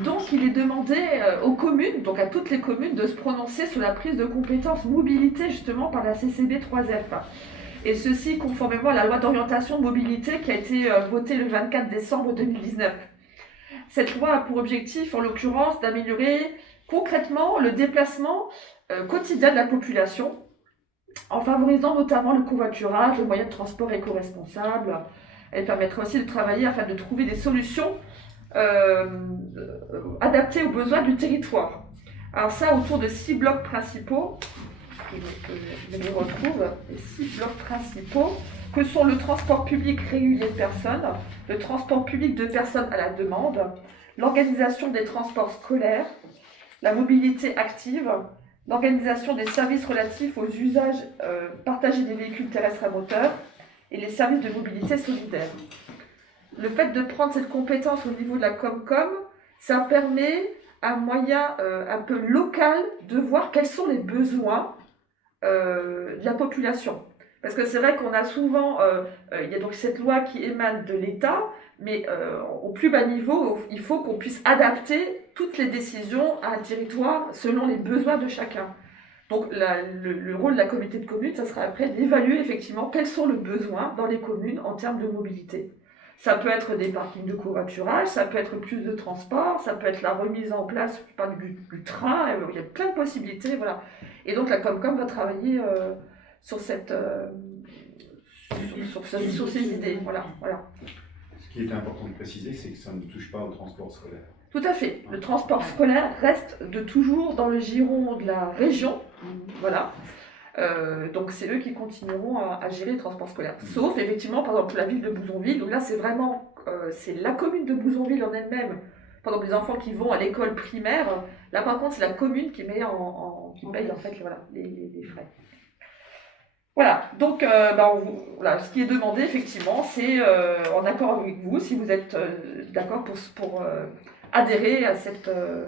Donc, il est demandé aux communes, donc à toutes les communes, de se prononcer sur la prise de compétences mobilité justement par la CCB 3F. Et ceci conformément à la loi d'orientation de mobilité qui a été votée le 24 décembre 2019. Cette loi a pour objectif, en l'occurrence, d'améliorer concrètement le déplacement quotidien de la population, en favorisant notamment le covoiturage, le moyen de transport éco-responsable. Elle permettra aussi de travailler afin de trouver des solutions adaptées aux besoins du territoire. Alors ça, autour de 6 blocs principaux, je les retrouve, les 6 blocs principaux, que sont le transport public régulier de personnes, le transport public de personnes à la demande, l'organisation des transports scolaires, la mobilité active, l'organisation des services relatifs aux usages partagés des véhicules terrestres à moteur et les services de mobilité solidaire. Le fait de prendre cette compétence au niveau de la Comcom, ça permet un moyen un peu local de voir quels sont les besoins de la population. Parce que c'est vrai qu'on a souvent, il y a donc cette loi qui émane de l'État, mais au plus bas niveau, il faut qu'on puisse adapter toutes les décisions à un territoire selon les besoins de chacun. Donc le rôle de la communauté de communes, ça sera après d'évaluer effectivement quels sont les besoins dans les communes en termes de mobilité. Ça peut être des parkings de covoiturage, ça peut être plus de transport, ça peut être la remise en place du train, il y a plein de possibilités, voilà. Et donc la Comcom va travailler sur ces idées, voilà. Ce qui est important de préciser, c'est que ça ne touche pas au transport scolaire. Tout à fait. Le transport scolaire reste de toujours dans le giron de la région, voilà. Donc c'est eux qui continueront à gérer le transport scolaire. Sauf effectivement, par exemple, la ville de Bouzonville, donc là c'est vraiment, c'est la commune de Bouzonville en elle-même. Par exemple, les enfants qui vont à l'école primaire, là par contre c'est la commune qui met qui paye en fait les frais. Voilà, donc voilà, ce qui est demandé effectivement, c'est en accord avec vous, si vous êtes d'accord pour adhérer à ce que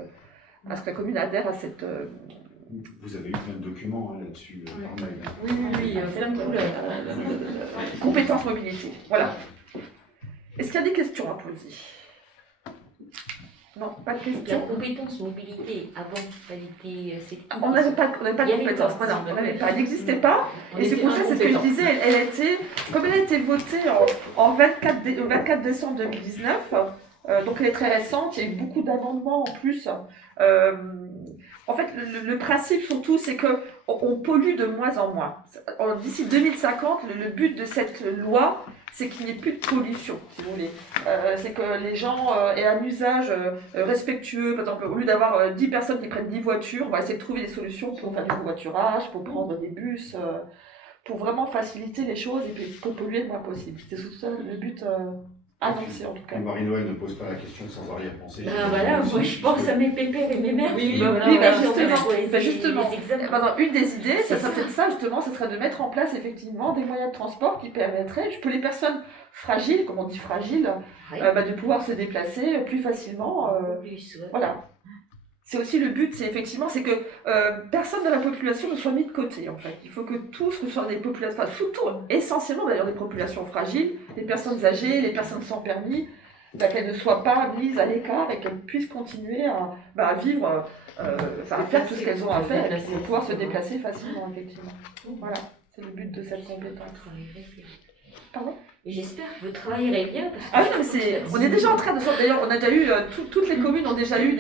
la commune adhère à cette... Vous avez eu plein de documents là-dessus par mail. Oui, plein de couleurs. Compétences mobilité, voilà. Est-ce qu'il y a des questions à poser? Non, pas de La questions. compétence mobilité, avant, elle était... On n'avait pas de compétences, voilà, on n'avait pas, elle n'existait pas. Et c'est pour ça, c'est ce que je disais, comme elle a été votée en 24 décembre 2019, donc elle est très récente, il y a eu beaucoup d'amendements en plus. En fait, le principe surtout, c'est qu'on pollue de moins en moins. D'ici 2050, le but de cette loi, c'est qu'il n'y ait plus de pollution, si vous voulez. C'est que les gens aient un usage respectueux. Par exemple, au lieu d'avoir 10 personnes qui prennent 10 voitures, on va essayer de trouver des solutions pour faire du covoiturage, pour prendre des bus, pour vraiment faciliter les choses et puis pour polluer le moins possible. C'est surtout ça le but annoncé en tout cas. Marie-Noël ne pose pas la question sans arrière-pensée. Voilà, moi je pense à mes pépères et mes mères. Oui, justement. Une des idées, ça serait peut-être ça justement, ça serait de mettre en place effectivement des moyens de transport qui permettraient, pour les personnes fragiles, comme on dit fragiles, de pouvoir se déplacer plus facilement. Voilà. C'est aussi le but, c'est que personne de la population ne soit mis de côté en fait. Il faut que tous, que ce soit des populations, surtout essentiellement d'ailleurs des populations fragiles, les personnes âgées, les personnes sans permis, qu'elles ne soient pas mises à l'écart et qu'elles puissent continuer à vivre, à faire tout ce qu'elles ont à faire et pour pouvoir se déplacer facilement effectivement. Voilà, c'est le but de cette compétence. Pardon ? Et j'espère que vous travaillerez bien. Ah oui, mais on est déjà en train de... D'ailleurs, on a déjà eu, toutes les communes ont déjà eu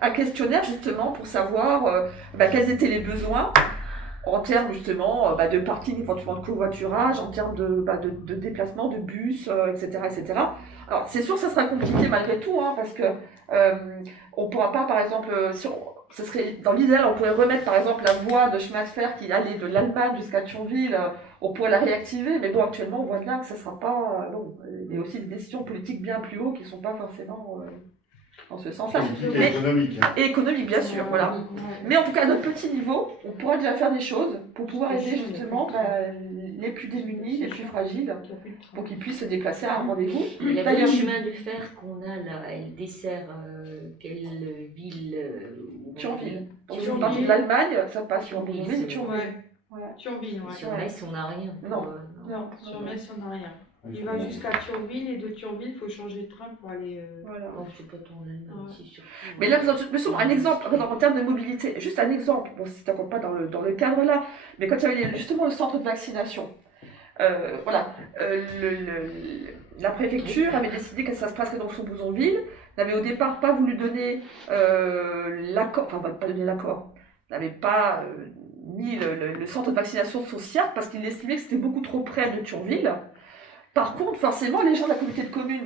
un questionnaire justement pour savoir quels étaient les besoins en termes justement de parking, éventuellement de covoiturage, en termes de déplacement, de bus, etc., etc. Alors c'est sûr que ça sera compliqué malgré tout, parce que on ne pourra pas par exemple, ce serait, dans l'idéal on pourrait remettre par exemple la voie de chemin de fer qui allait de l'Allemagne jusqu'à Thionville, on pourrait la réactiver, mais bon actuellement on voit bien que ça ne sera pas, non, il y a aussi des décisions politiques bien plus haut qui ne sont pas forcément dans ce sens-là. Politique et Mais- économique. Et économique, bien sûr, voilà. Mais en tout cas, à notre petit niveau, on pourra déjà faire des choses pour pouvoir aider justement les plus démunis, les plus fragiles, pour qu'ils puissent se déplacer à un rendez-vous. Et la D'ailleurs, ligne chemin de fer qu'on a là, elle dessert quelle ville Thionville. Donc, si Thionville. on parle de l'Allemagne, ça passe sur Thionville. Thionville. Voilà, Thionville, ouais. Sur Metz, on n'a rien. Non. Non, sur Metz, on n'a rien. Il va jusqu'à Thionville et de Thionville, il faut changer de train pour aller. Voilà. Oh, c'est pas ton Allemagne, Ouais. c'est surtout. Mais là, mais souvent, un exemple, par exemple, en termes de mobilité, juste un exemple, bon, c'est encore pas dans le cadre là, mais quand il y avait justement le centre de vaccination, voilà, la préfecture avait décidé que ça se passerait dans son bousonville, n'avait au départ pas voulu donner l'accord, enfin pas donner l'accord, n'avait pas mis le centre de vaccination sur Sierre parce qu'il estimait que c'était beaucoup trop près de Thionville. Par contre, forcément, les gens de la communauté de communes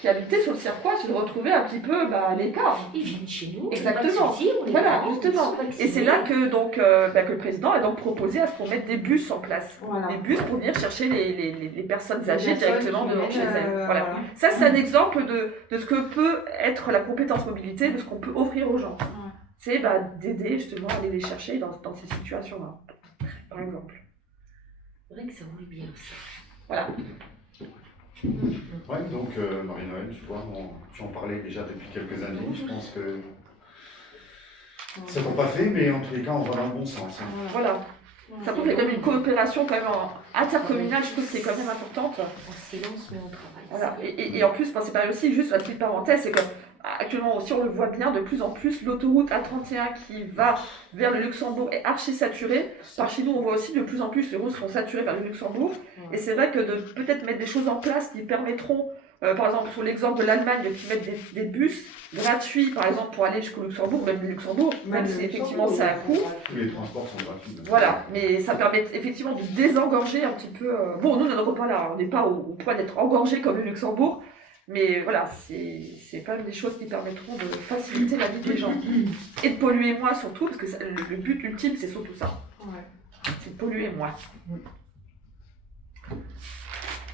qui habitaient sur le Sierrois se retrouvaient un petit peu à l'écart. Ils viennent chez nous. Exactement. pas de souci, on les Voilà, prend, justement. ils sont Et vaccinés. c'est là que, que le président a donc proposé à ce qu'on mette des bus en place. Voilà. Des bus pour venir chercher les personnes âgées directement devant chez elles. Voilà. Voilà. Ça, c'est un exemple de ce que peut être la compétence mobilité, de ce qu'on peut offrir aux gens. Ouais. C'est d'aider justement à aller les chercher dans ces situations-là, par exemple. C'est vrai que ça roule bien, ça. Voilà. Ouais, donc Marie-Noël, tu vois, tu en parlais déjà depuis quelques années. Je pense que ça n'a pas fait, mais en tous les cas, on va dans le bon sens. Hein. Voilà. Ça prouve qu'il y a quand même une coopération quand même intercommunale, je trouve que c'est quand même importante. En silence, mais on travaille. Voilà. Et en plus, c'est pas aussi juste la petite parenthèse, c'est que actuellement aussi on le voit bien, de plus en plus l'autoroute A31 qui va vers le Luxembourg est archi saturée. Par chez nous, on voit aussi de plus en plus les routes sont saturées vers le Luxembourg. Et c'est vrai que de peut-être mettre des choses en place qui permettront, par exemple sur l'exemple de l'Allemagne, qui mettent des bus gratuits, par exemple pour aller jusqu'au Luxembourg, même le Luxembourg, même si effectivement ça a un coût. Tous les transports sont gratuits. Voilà, mais ça permet effectivement de désengorger un petit peu. Bon, nous, on n'en est pas là, on n'est pas au point d'être engorgé comme le Luxembourg, mais voilà, c'est quand même des choses qui permettront de faciliter la vie des gens. Et de polluer moins surtout, parce que le but ultime, c'est surtout ça. Ouais. C'est de polluer moins.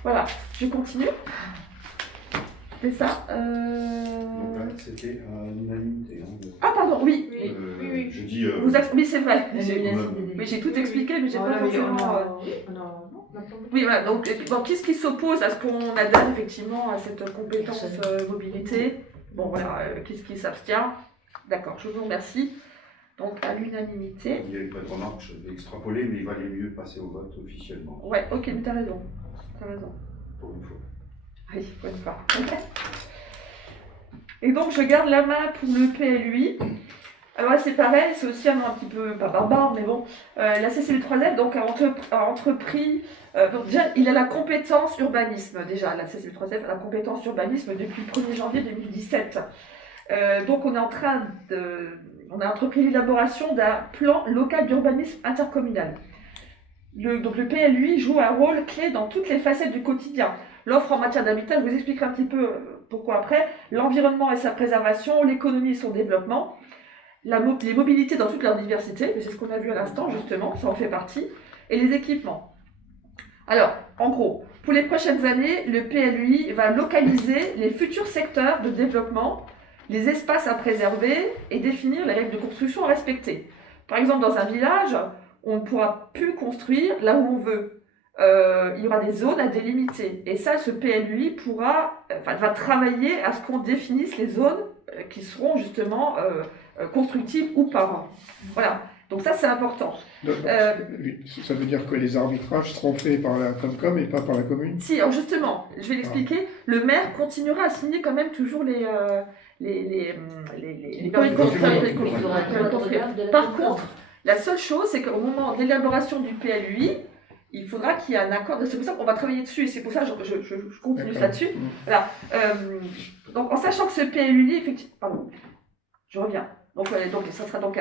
Voilà, je continue. C'est ça. Donc là, c'était à l'unanimité. Hein, Ah, pardon, oui. Oui. Je dis. Oui, c'est vrai. on Mais j'ai tout expliqué, mais j'ai pas forcément. Non. Oui, voilà. Donc qu'est-ce qui s'oppose à ce qu'on adhère effectivement à cette compétence mobilité? Bon, voilà. Qu'est-ce qui s'abstient? D'accord, je vous remercie. Donc, à l'unanimité. Il n'y avait pas de remarque, je vais extrapoler, mais il valait mieux passer au vote officiellement, Ouais, ok, mais t'as raison. T'as raison. pour une fois. Oui, bonne fois. Et donc, je garde la main pour le PLUI. Alors là, c'est pareil, c'est aussi un nom un petit peu, pas barbare, mais bon. La CCB3F donc, a entrepris. Donc, déjà, il a la compétence urbanisme, déjà. La CCB3F a la compétence urbanisme depuis le 1er janvier 2017. Donc, on a entrepris l'élaboration d'un plan local d'urbanisme intercommunal. Donc, le PLUI joue un rôle clé dans toutes les facettes du quotidien. L'offre en matière d'habitat, je vous expliquerai un petit peu pourquoi après. L'environnement et sa préservation, l'économie et son développement, les mobilités dans toute leur diversité, c'est ce qu'on a vu à l'instant justement, ça en fait partie, et les équipements. Alors, en gros, pour les prochaines années, le PLUI va localiser les futurs secteurs de développement, les espaces à préserver et définir les règles de construction à respecter. Par exemple, dans un village, on ne pourra plus construire là où on veut. Il y aura des zones à délimiter. Et ça, ce PLUI va travailler à ce qu'on définisse les zones qui seront justement constructibles ou pas. Voilà. Donc ça, c'est important. Donc, ça veut dire que les arbitrages seront faits par la Comcom et pas par la commune? Si, alors justement, je vais l'expliquer. Le maire continuera à signer quand même toujours les permis de construire. Par contre, la seule chose, c'est qu'au moment de l'élaboration du PLUI, il faudra qu'il y ait un accord. C'est pour ça qu'on va travailler dessus et c'est pour ça que je continue là-dessus. Voilà. Donc, en sachant que ce PLUI, effectivement. Pardon, je reviens. Donc, ça sera donc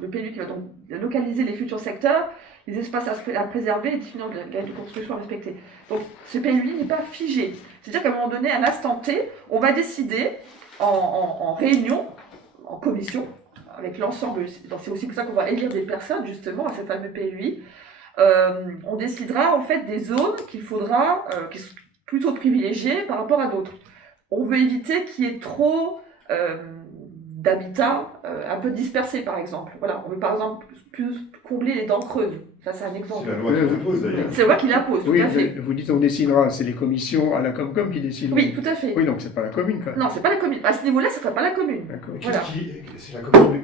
le PLUI qui va donc localiser les futurs secteurs, les espaces à préserver et définir les règles de construction à respecter. Donc, ce PLUI n'est pas figé. C'est-à-dire qu'à un moment donné, à l'instant T, on va décider en réunion, en commission, avec l'ensemble. C'est aussi pour ça qu'on va élire des personnes, justement, à ce fameux PLUI. On décidera en fait des zones qu'il faudra, qui sont plutôt privilégiées par rapport à d'autres. On veut éviter qu'il y ait trop d'habitat un peu dispersés, par exemple. Voilà, on veut par exemple plus combler les dents creuses. Ça, c'est un exemple. C'est la loi qui l'impose d'ailleurs. C'est la loi qui l'impose, tout Oui, à fait. vous dites on décidera, c'est les commissions à la Comcom qui décident. Oui, tout à fait. Oui, donc c'est pas la commune quand même. Non, c'est pas la commune. À ce niveau-là, ce ne serait pas la commune. D'accord. Voilà. C'est la commune,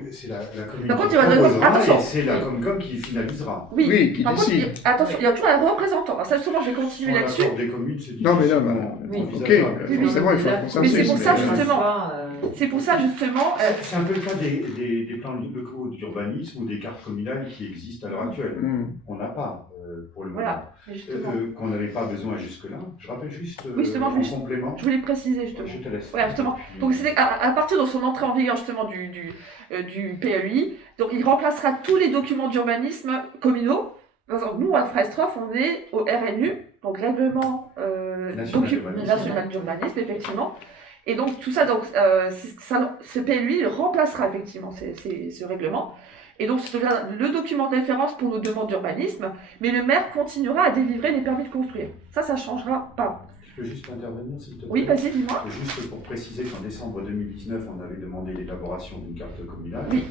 Par contre, qui il y aura de- proposera attention. et c'est la Comcom qui finalisera. Oui, qui Par contre, décide. attention, il y a toujours un représentant. Alors ça, justement, je vais continuer Sans là-dessus. l'accord des communes, c'est Non, mais là, difficilement oui. Ok, envisageable. forcément, il faut un Mais consensus. c'est pour ça, mais- justement. C'est pour ça, justement. C'est un peu le cas des plans locaux d'urbanisme ou des cartes communales qui existent à l'heure actuelle. On n'a pas pour le moment. Voilà, justement. Qu'on n'avait pas besoin jusque-là. Je rappelle juste Oui, justement, en je complément. Je voulais préciser, justement. Je te laisse. Voilà, justement. Donc, c'est à partir de son entrée en vigueur, justement, du PLUI, donc il remplacera tous les documents d'urbanisme communaux. Par exemple, nous, à Freistroff, on est au RNU, donc Règlement national d'urbanisme, effectivement. Et donc, tout ça, donc, ce PLUI remplacera effectivement ce règlement. Et donc, ce devient le document de référence pour nos demandes d'urbanisme, mais le maire continuera à délivrer les permis de construire. Ça ne changera pas. Je peux juste intervenir, s'il te plaît? Oui, vas-y, dis-moi. Juste pour préciser qu'en décembre 2019, on avait demandé l'élaboration d'une carte communale. Oui.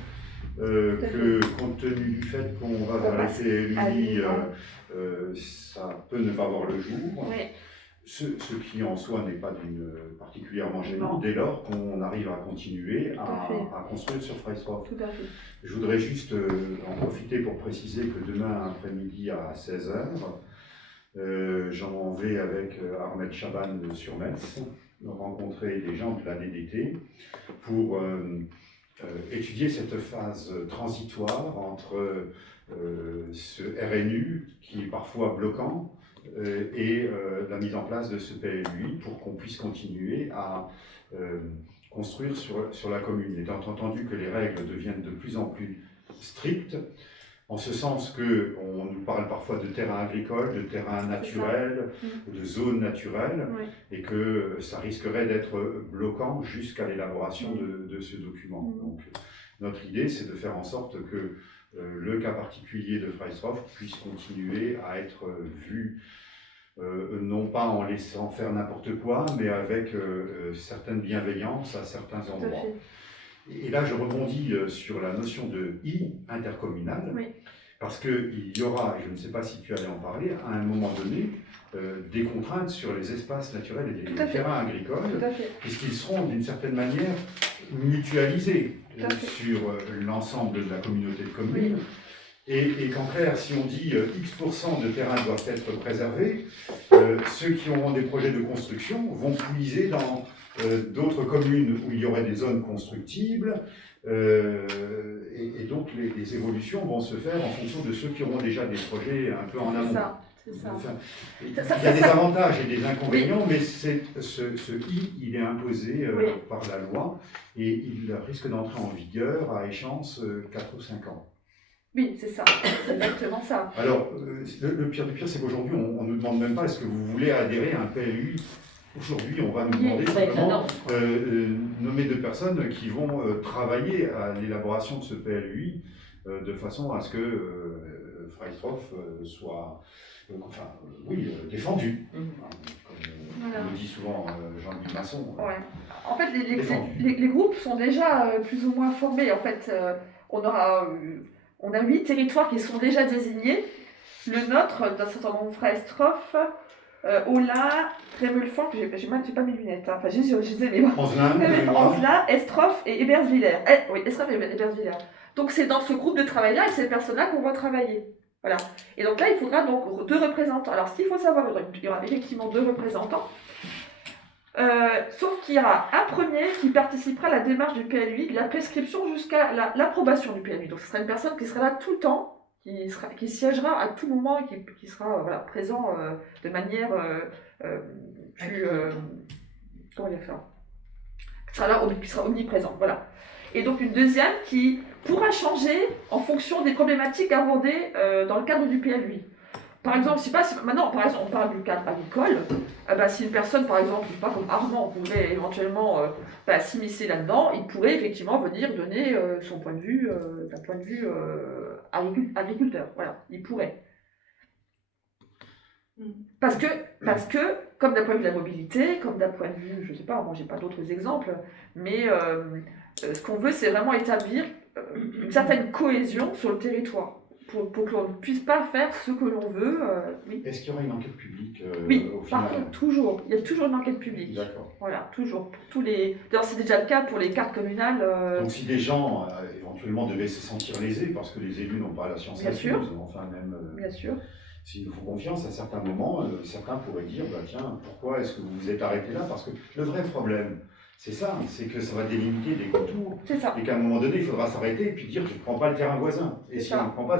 Que compte tenu du fait qu'on va vers les PLUI, ça peut ne pas voir le jour. Oui. Ce qui en soi n'est pas particulièrement Non. gênant dès lors qu'on arrive à continuer Tout à fait. à construire sur Freistroff. Tout à fait. Je voudrais juste en profiter pour préciser que demain après-midi à 16h, j'en vais avec Ahmed Chaban sur Metz rencontrer des gens de la DDT pour étudier cette phase transitoire entre ce RNU qui est parfois bloquant et la mise en place de ce PLUI pour qu'on puisse continuer à construire sur la commune. Étant entendu que les règles deviennent de plus en plus strictes, en ce sens qu'on nous parle parfois de terrains agricoles, de terrains naturels, de zones naturelles, et que ça risquerait d'être bloquant jusqu'à l'élaboration de ce document. Donc, notre idée, c'est de faire en sorte que le cas particulier de Freistroff puisse continuer à être vu, non pas en laissant faire n'importe quoi, mais avec certaine bienveillance à certains endroits. Et là, je rebondis sur la notion de intercommunal, parce qu'il y aura, et je ne sais pas si tu allais en parler, à un moment donné, des contraintes sur les espaces naturels et les terrains agricoles, puisqu'ils seront d'une certaine manière mutualisés sur l'ensemble de la communauté de communes. Et qu'en clair, si on dit X% de terrains doivent être préservés, ceux qui auront des projets de construction vont puiser dans d'autres communes où il y aurait des zones constructibles, et donc les évolutions vont se faire en fonction de ceux qui auront déjà des projets un peu en amont. C'est ça. Enfin, il y a des avantages et des inconvénients, mais ce I, il est imposé par la loi et il risque d'entrer en vigueur à échéance 4 ou 5 ans. Oui, c'est ça, c'est exactement ça. Alors, le pire du pire, c'est qu'aujourd'hui, on ne nous demande même pas est-ce que vous voulez adhérer à un PLUI. Aujourd'hui, on va nous demander simplement nommer 2 personnes qui vont travailler à l'élaboration de ce PLUI de façon à ce que Freistroff soit défendu. Comme le dit souvent Jean-Louis Masson. En fait, les groupes sont déjà plus ou moins formés. En fait, on a 8 territoires qui sont déjà désignés. Le nôtre, d'un certain nombre, Freistroff, Ola, Rémeulfort, j'ai pas mes lunettes, enfin j'ai mes Anzelin, Estroff et Ebersviller. Oui, Estroff et Ebersviller. Donc c'est dans ce groupe de travail-là, avec ces personnes-là qu'on va travailler. Voilà. Et donc là, il faudra donc 2 représentants. Alors ce qu'il faut savoir, il y aura effectivement 2 représentants. Sauf qu'il y aura un premier qui participera à la démarche du PLUI, de la prescription jusqu'à l'approbation du PLUI. Donc ce sera une personne qui sera là tout le temps, qui siégera à tout moment et qui sera présent de manière plus... comment dire ça, qui sera omniprésent, voilà. Et donc une deuxième qui pourra changer en fonction des problématiques abordées dans le cadre du PLUI. Par exemple, maintenant, par exemple, on parle du cadre agricole, si une personne, par exemple, pas comme Armand, pourrait éventuellement s'immiscer là-dedans, il pourrait effectivement venir donner son point de vue, d'un point de vue agriculteur. Voilà, il pourrait. Parce que, comme d'un point de vue de la mobilité, comme d'un point de vue, je ne sais pas, moi j'ai pas d'autres exemples, mais ce qu'on veut, c'est vraiment établir une certaine cohésion sur le territoire, pour que l'on ne puisse pas faire ce que l'on veut. Oui. Est-ce qu'il y aura une enquête publique Oui, au final? par contre, toujours. Il y a toujours une enquête publique. D'accord. Voilà, toujours. Pour tous les... D'ailleurs, c'est déjà le cas pour les cartes communales. Donc si des gens éventuellement devaient se sentir lésés parce que les élus n'ont pas la science Bien infuse, sûr. enfin même Bien sûr. s'ils nous font confiance, à certains moments, certains pourraient dire bah, tiens, pourquoi est-ce que vous vous êtes arrêté là? Parce que le vrai problème, c'est ça, c'est que ça va délimiter des contours C'est ça. et qu'à un moment donné, il faudra s'arrêter et puis dire je ne prends pas le terrain voisin. Et C'est si ça. on ne prend pas,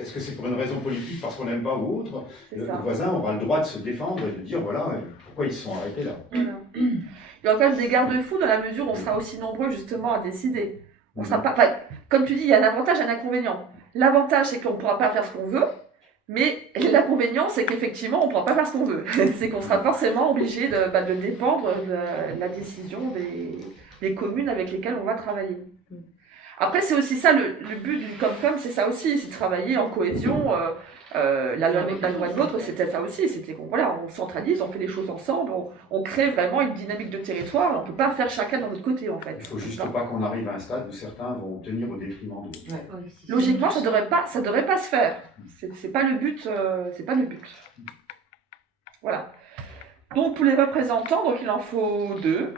est-ce que c'est pour une raison politique, parce qu'on n'aime pas ou autre? C'est Le ça. voisin aura le droit de se défendre et de dire voilà, pourquoi ils se sont arrêtés là. Voilà. Il y aura quand même des garde-fous dans la mesure où on sera aussi nombreux justement à décider. On sera pas, enfin, comme tu dis, il y a un avantage et un inconvénient. L'avantage, c'est qu'on ne pourra pas faire ce qu'on veut, mais l'inconvénient, c'est qu'effectivement, on ne pourra pas faire ce qu'on veut. C'est qu'on sera forcément obligé de dépendre de la décision des communes avec lesquelles on va travailler. Après, c'est aussi ça, le but d'une Comcom, c'est ça aussi, c'est de travailler en cohésion. La loi de l'autre, c'était ça aussi, c'était qu'on on centralise, on fait les choses ensemble, on crée vraiment une dynamique de territoire, on ne peut pas faire chacun dans notre côté en fait. Il ne faut juste pas qu'on arrive à un stade où certains vont tenir au détriment d'autres. Logiquement, ça devrait pas se faire. C'est pas le but, c'est pas le but. Voilà. Donc pour les représentants, donc il en faut 2.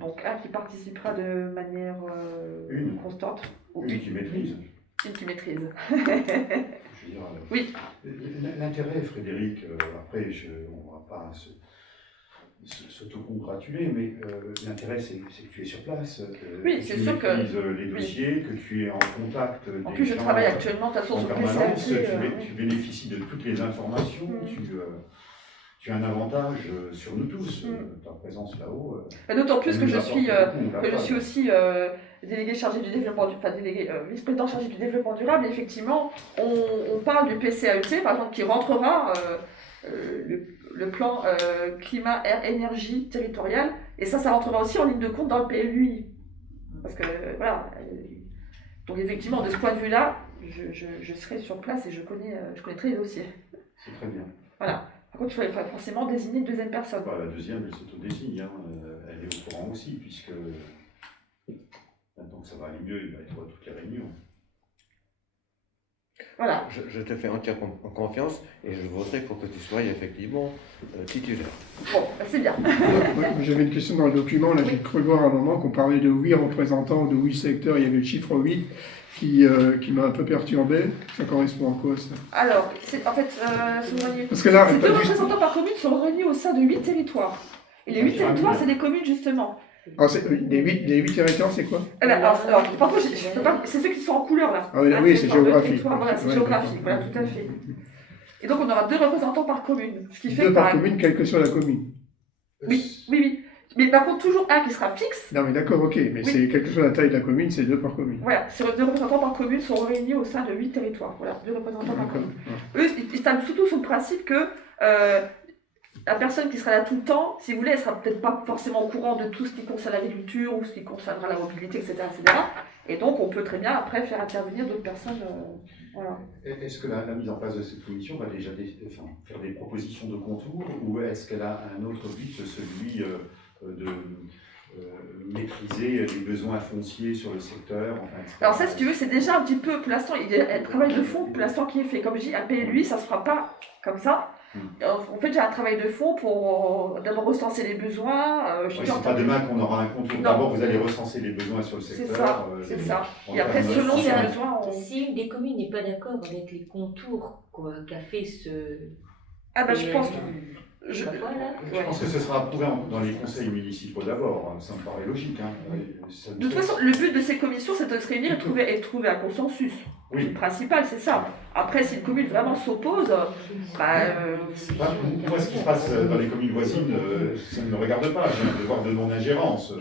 Donc un qui participera de manière constante. Une qui maîtrise. Une qui maîtrise. Je veux dire, Oui. L'intérêt, Frédéric, après, on ne va pas s'auto-congratuler, mais l'intérêt, c'est que tu es sur place, oui, que c'est tu sûr que maîtrises les dossiers, que tu es en contact en des plus, je gens travaille actuellement de toute façon en sur permanence, PCAT. tu bénéficies de toutes les informations, tu as un avantage sur nous tous, ta présence là-haut. D'autant plus que je suis beaucoup, aussi délégué chargé du développement, vice-président chargé du développement durable. Et effectivement, on parle du PCAET, par exemple, qui rentrera le plan climat, air, énergie territorial, et ça rentrera aussi en ligne de compte dans le PLUI. Parce que voilà. Donc effectivement, de ce point de vue-là, je serai sur place et je connaîtrai les dossiers. C'est très bien. Voilà. Par contre, il faut forcément désigner une deuxième personne. La deuxième, elle s'autodésigne, elle est au courant aussi, puisque maintenant que ça va aller mieux, il va être à toutes les réunions. Voilà. Je te fais entière confiance et je voterai pour que tu sois effectivement titulaire. Bon, c'est bien. J'avais une question dans le document, là j'ai cru voir à un moment qu'on parlait de 8 représentants, de 8 secteurs, il y avait le chiffre 8 qui m'a un peu perturbé. Ça correspond à quoi ça? Alors, en fait, parce que là, ces 2 représentants par commune sont réunis au sein de 8 territoires. Et les 8 territoires, c'est des communes justement. Alors, les 8 territoires, c'est quoi? Alors, par contre, c'est ceux qui sont en couleur là. Ah oui, c'est géographique. Voilà, c'est géographique, voilà, tout à fait. Et donc, on aura 2 représentants par commune. Ce qui fait 2 par commune, quelle que soit la commune. Oui. Mais par contre, toujours un qui sera fixe. Non, mais d'accord, ok. Mais c'est quelle que soit la taille de la commune, c'est 2 par commune. Voilà, ces 2 représentants par commune sont réunis au sein de 8 territoires. Voilà, 2 représentants par commune. Eux, ils tablent surtout sur le principe que la personne qui sera là tout le temps, si vous voulez, elle sera peut-être pas forcément au courant de tout ce qui concerne l'agriculture ou ce qui concernera la mobilité, etc., etc. Et donc, on peut très bien après faire intervenir d'autres personnes. Voilà. Est-ce que la mise en place de cette commission va déjà faire des propositions de contours, ou est-ce qu'elle a un autre but, celui de maîtriser les besoins fonciers sur le secteur, Alors ça, si tu veux, c'est déjà un petit peu, pour l'instant, il y a un travail de fond pour l'instant qui est fait. Comme je dis, un PLUI, ça ne se fera pas comme ça. En fait, j'ai un travail de fond pour d'abord recenser les besoins. C'est pas demain qu'on aura un contour. D'abord, vous allez recenser les besoins sur le secteur. C'est ça. Et après, selon ces besoins... Si une des communes n'est pas d'accord avec les contours qu'a fait ce... Ah ben, je pense... Je pense que ce sera approuvé dans les conseils municipaux d'abord, ça me paraît logique. De toute façon, le but de ces commissions, c'est de se réunir et trouver un consensus. Oui. Le principal, c'est ça. Après, si une commune vraiment s'oppose, moi, ce qui se passe dans les communes voisines, ça ne me regarde pas. J'ai un devoir de non-ingérence.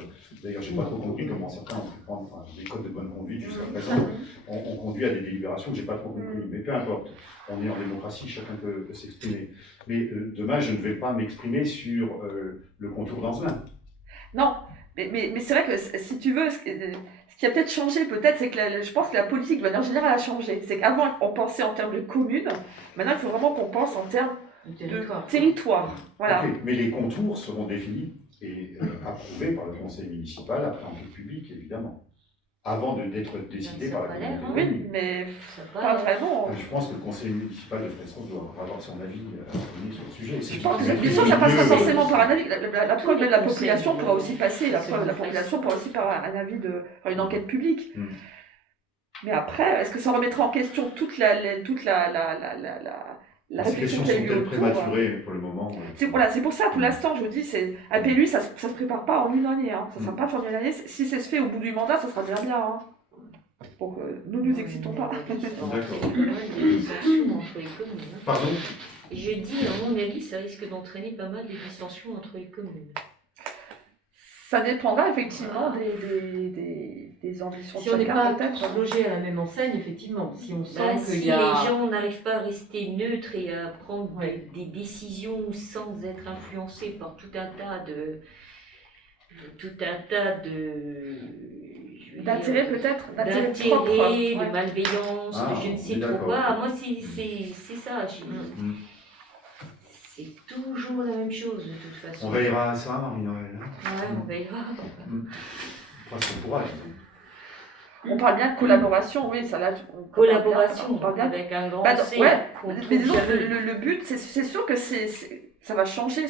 D'ailleurs, je n'ai pas trop compris comment certains ont pu prendre des codes de bonne conduite jusqu'à présent. On conduit à des délibérations que je n'ai pas trop compris. Mais peu importe, on est en démocratie, chacun peut s'exprimer. Mais demain, je ne vais pas m'exprimer sur le contour d'Anzelin. Non, mais c'est vrai que si tu veux, ce qui a peut-être changé, c'est que je pense que la politique de manière générale a changé. C'est qu'avant, on pensait en termes de communes. Maintenant, il faut vraiment qu'on pense en termes territoire. Voilà. Ok, mais les contours seront définis et approuvés par le conseil municipal après enquête publique, évidemment, avant d'être décidé Ça par la a pas l'air, communauté. Oui, mais Ça pas va. vraiment. Je pense que le conseil municipal de Fresnes doit avoir son avis donné sur le sujet. Je pense que cette question, ça passe pas forcément par un avis. La preuve de la population pourra aussi passer. La preuve de la population pourra aussi par un avis par une enquête publique. Mais après, est-ce que ça remettra en question toute la Ces réflexion questions qu'il y a sont eu peut-être autour, prématurées pour le moment. c'est pour ça, pour l'instant, je vous dis, un PLU, ça se prépare pas en une année. Hein. Ça ne sera pas fait en une année. Si ça se fait au bout du mandat, ça sera déjà bien. Hein. Donc, ne nous excitons pas. D'accord. Des dissensions entre les communes. Hein. Pardon? Je dis, à mon avis, ça risque d'entraîner pas mal de dissensions entre les communes. Ça dépendra effectivement des ambitions Si de on n'est chacun, pas peut-être. tous logés à la même enseigne, effectivement, si on sent qu'il Si y a... les gens n'arrivent pas à rester neutres et à prendre Ouais. des décisions sans être influencés par tout un tas de D'intérêt peut-être, d'intérêt propre. d'intérêt, de Ouais. malveillance, Ah, de je ne on est sais trop d'accord. quoi. Moi, c'est ça. C'est toujours la même chose de toute façon. On veillera à ça, Marie-Noël. Ouais, on veillera. Parce qu'on pourra. On parle bien de collaboration, oui, ça là. Collaboration on parle bien. avec un grand Bah, C. ouais, qu'on mais trouve disons que jamais. le but, c'est sûr que ça va changer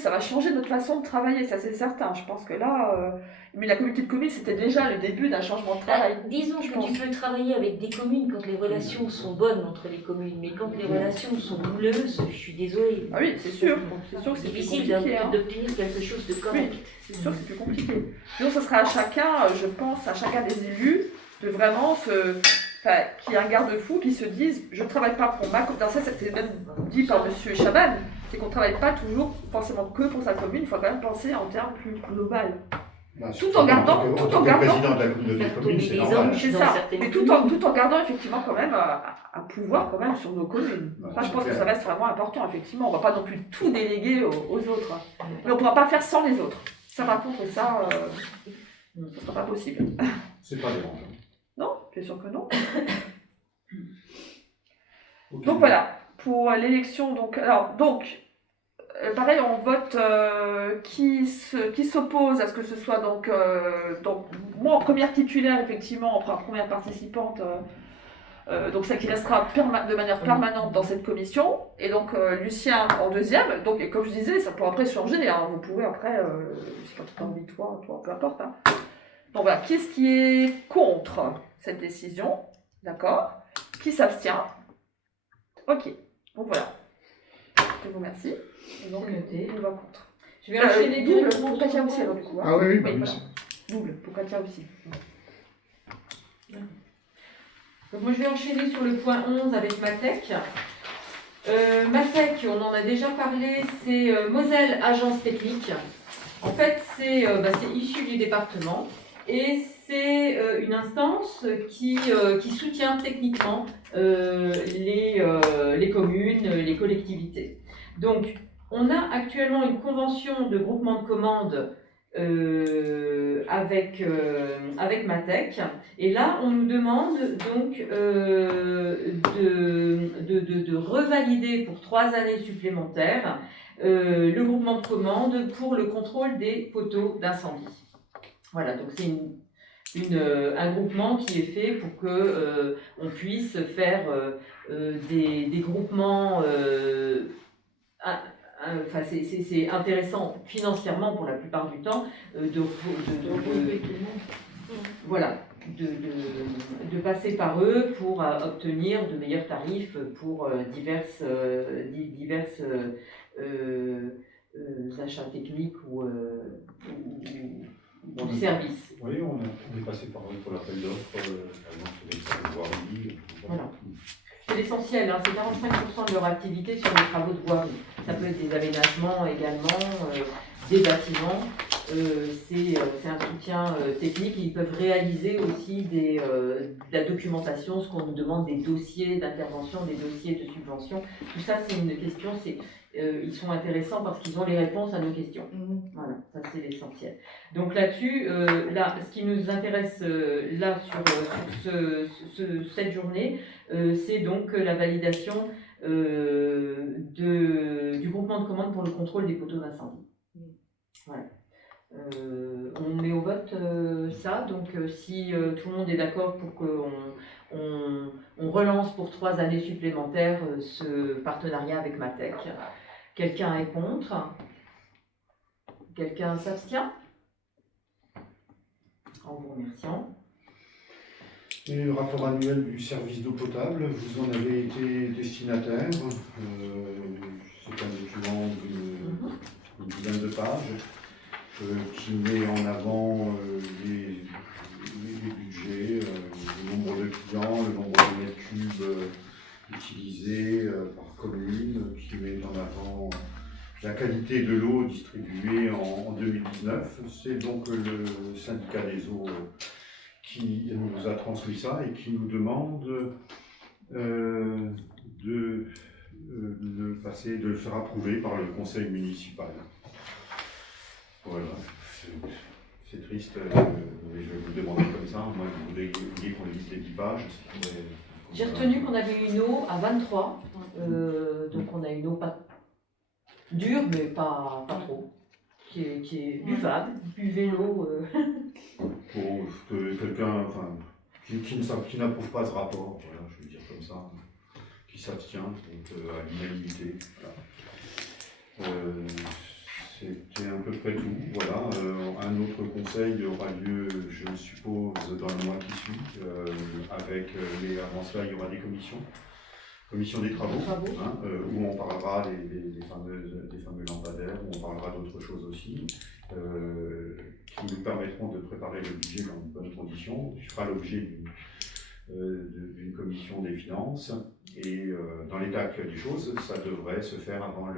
notre façon de travailler, ça c'est certain. Je pense que là, mais la communauté de communes, c'était déjà le début d'un changement de travail. Disons je que pense. tu peux travailler avec des communes quand les relations sont bonnes entre les communes, mais quand les relations sont houleuses, je suis désolée. Ah oui, c'est sûr que c'est plus Difficile compliqué. Hein. d'obtenir quelque chose de correct. Oui, c'est sûr que c'est plus compliqué. Donc, ce sera à chacun, je pense, à chacun des élus, de vraiment qu'il y ait un garde-fou qui se dise je ne travaille pas pour ma commune. Ça, c'était même dit par M. Chaban, c'est qu'on ne travaille pas toujours forcément que pour sa commune, il faut quand même penser en termes plus global. Tout en gardant. président de la communauté de communes, c'est normal. C'est ça, mais tout en gardant effectivement quand même un pouvoir quand même sur nos communes. Ça, je pense que ça reste vraiment important, effectivement. On ne va pas non plus tout déléguer aux autres. Mais on ne pourra pas faire sans les autres. Ça, par contre, ça ne sera pas possible. C'est pas dérangeant. Non, bien sûr que non. Okay. Donc voilà, pour l'élection, pareil, on vote qui s'oppose à ce que ce soit donc moi en première titulaire, effectivement, en première participante, donc celle qui restera de manière permanente dans cette commission, et donc Lucien en deuxième, donc et comme je disais, ça pourra après changer, hein, vous pouvez après, je sais pas, tu as envie de toi, peu importe. Hein. Donc voilà, qui est-ce qui est contre cette décision? D'accord. Qui s'abstient? Ok, donc voilà. Je vous remercie. Et donc, on va contre. Je vais enchaîner double directement pour Katia aussi, alors du coup. Hein. Ah oui, bah, voilà. Double pour Katia aussi. Donc moi je vais enchaîner sur le point 11 avec Matec. Matec, on en a déjà parlé, c'est Moselle Agence Technique. En fait, c'est issu du département et c'est une instance qui soutient techniquement les communes, les collectivités. Donc, on a actuellement une convention de groupement de commandes avec Matec, et là on nous demande donc de revalider pour 3 années supplémentaires le groupement de commandes pour le contrôle des poteaux d'incendie. Voilà, donc c'est un groupement qui est fait pour que on puisse faire des groupements. Enfin, c'est intéressant financièrement pour la plupart du temps voilà, de passer par eux pour obtenir de meilleurs tarifs pour diverses achats techniques ou services. Oui, on est passé par eux pour l'appel d'offres, par exemple, sur les voiries. Voilà. C'est l'essentiel, hein, c'est 45% de leur activité sur les travaux de voirie. Ça peut être des aménagements également, des bâtiments. C'est un soutien technique. Ils peuvent réaliser aussi de la documentation, ce qu'on nous demande, des dossiers d'intervention, des dossiers de subvention. Tout ça, c'est une question. Ils sont intéressants parce qu'ils ont les réponses à nos questions. Voilà, ça c'est l'essentiel. Donc là-dessus, ce qui nous intéresse sur cette journée, c'est donc la validation du groupement de commandes pour le contrôle des poteaux d'incendie. Voilà. On met au vote ça, donc si tout le monde est d'accord pour qu'on relance pour 3 années supplémentaires ce partenariat avec Matec. Quelqu'un est contre? Quelqu'un s'abstient? En vous remerciant. Et le rapport annuel du service d'eau potable, vous en avez été destinataire. C'est un document d'une dizaine de pages qui met en avant les budgets, le nombre de clients, le nombre de mètres cubes utilisés par commune, qui met en avant la qualité de l'eau distribuée en 2019. C'est donc le syndicat des eaux qui nous a transmis ça et qui nous demande de le faire approuver par le conseil municipal. Voilà, c'est triste, mais je vais vous le demander comme ça. Moi, je voulais qu'on lise les 10 pages. J'ai retenu qu'on avait une eau à 23, donc on a une eau pas dure, mais pas trop, qui est buvable. Buvez l'eau. Pour que quelqu'un qui n'approuve pas ce rapport, voilà, je veux dire comme ça, qui s'abstient, donc à l'unanimité. Voilà. C'était à peu près tout. Voilà. Un autre conseil aura lieu, je suppose, dans le mois qui suit, mais avant cela, il y aura des commissions des travaux, hein, où on parlera des fameux lampadaires, où on parlera d'autres choses aussi, qui nous permettront de préparer le budget dans de bonnes conditions. Je ferai l'objet d'une commission des finances, et dans l'état actuel des choses, ça devrait se faire avant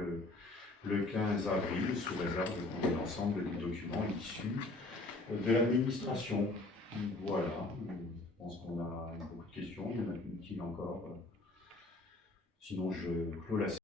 le 15 avril, sous réserve de l'ensemble des documents issus de l'administration. Voilà, je pense qu'on a beaucoup de questions, il y en a une qui encore. Sinon, je clôt la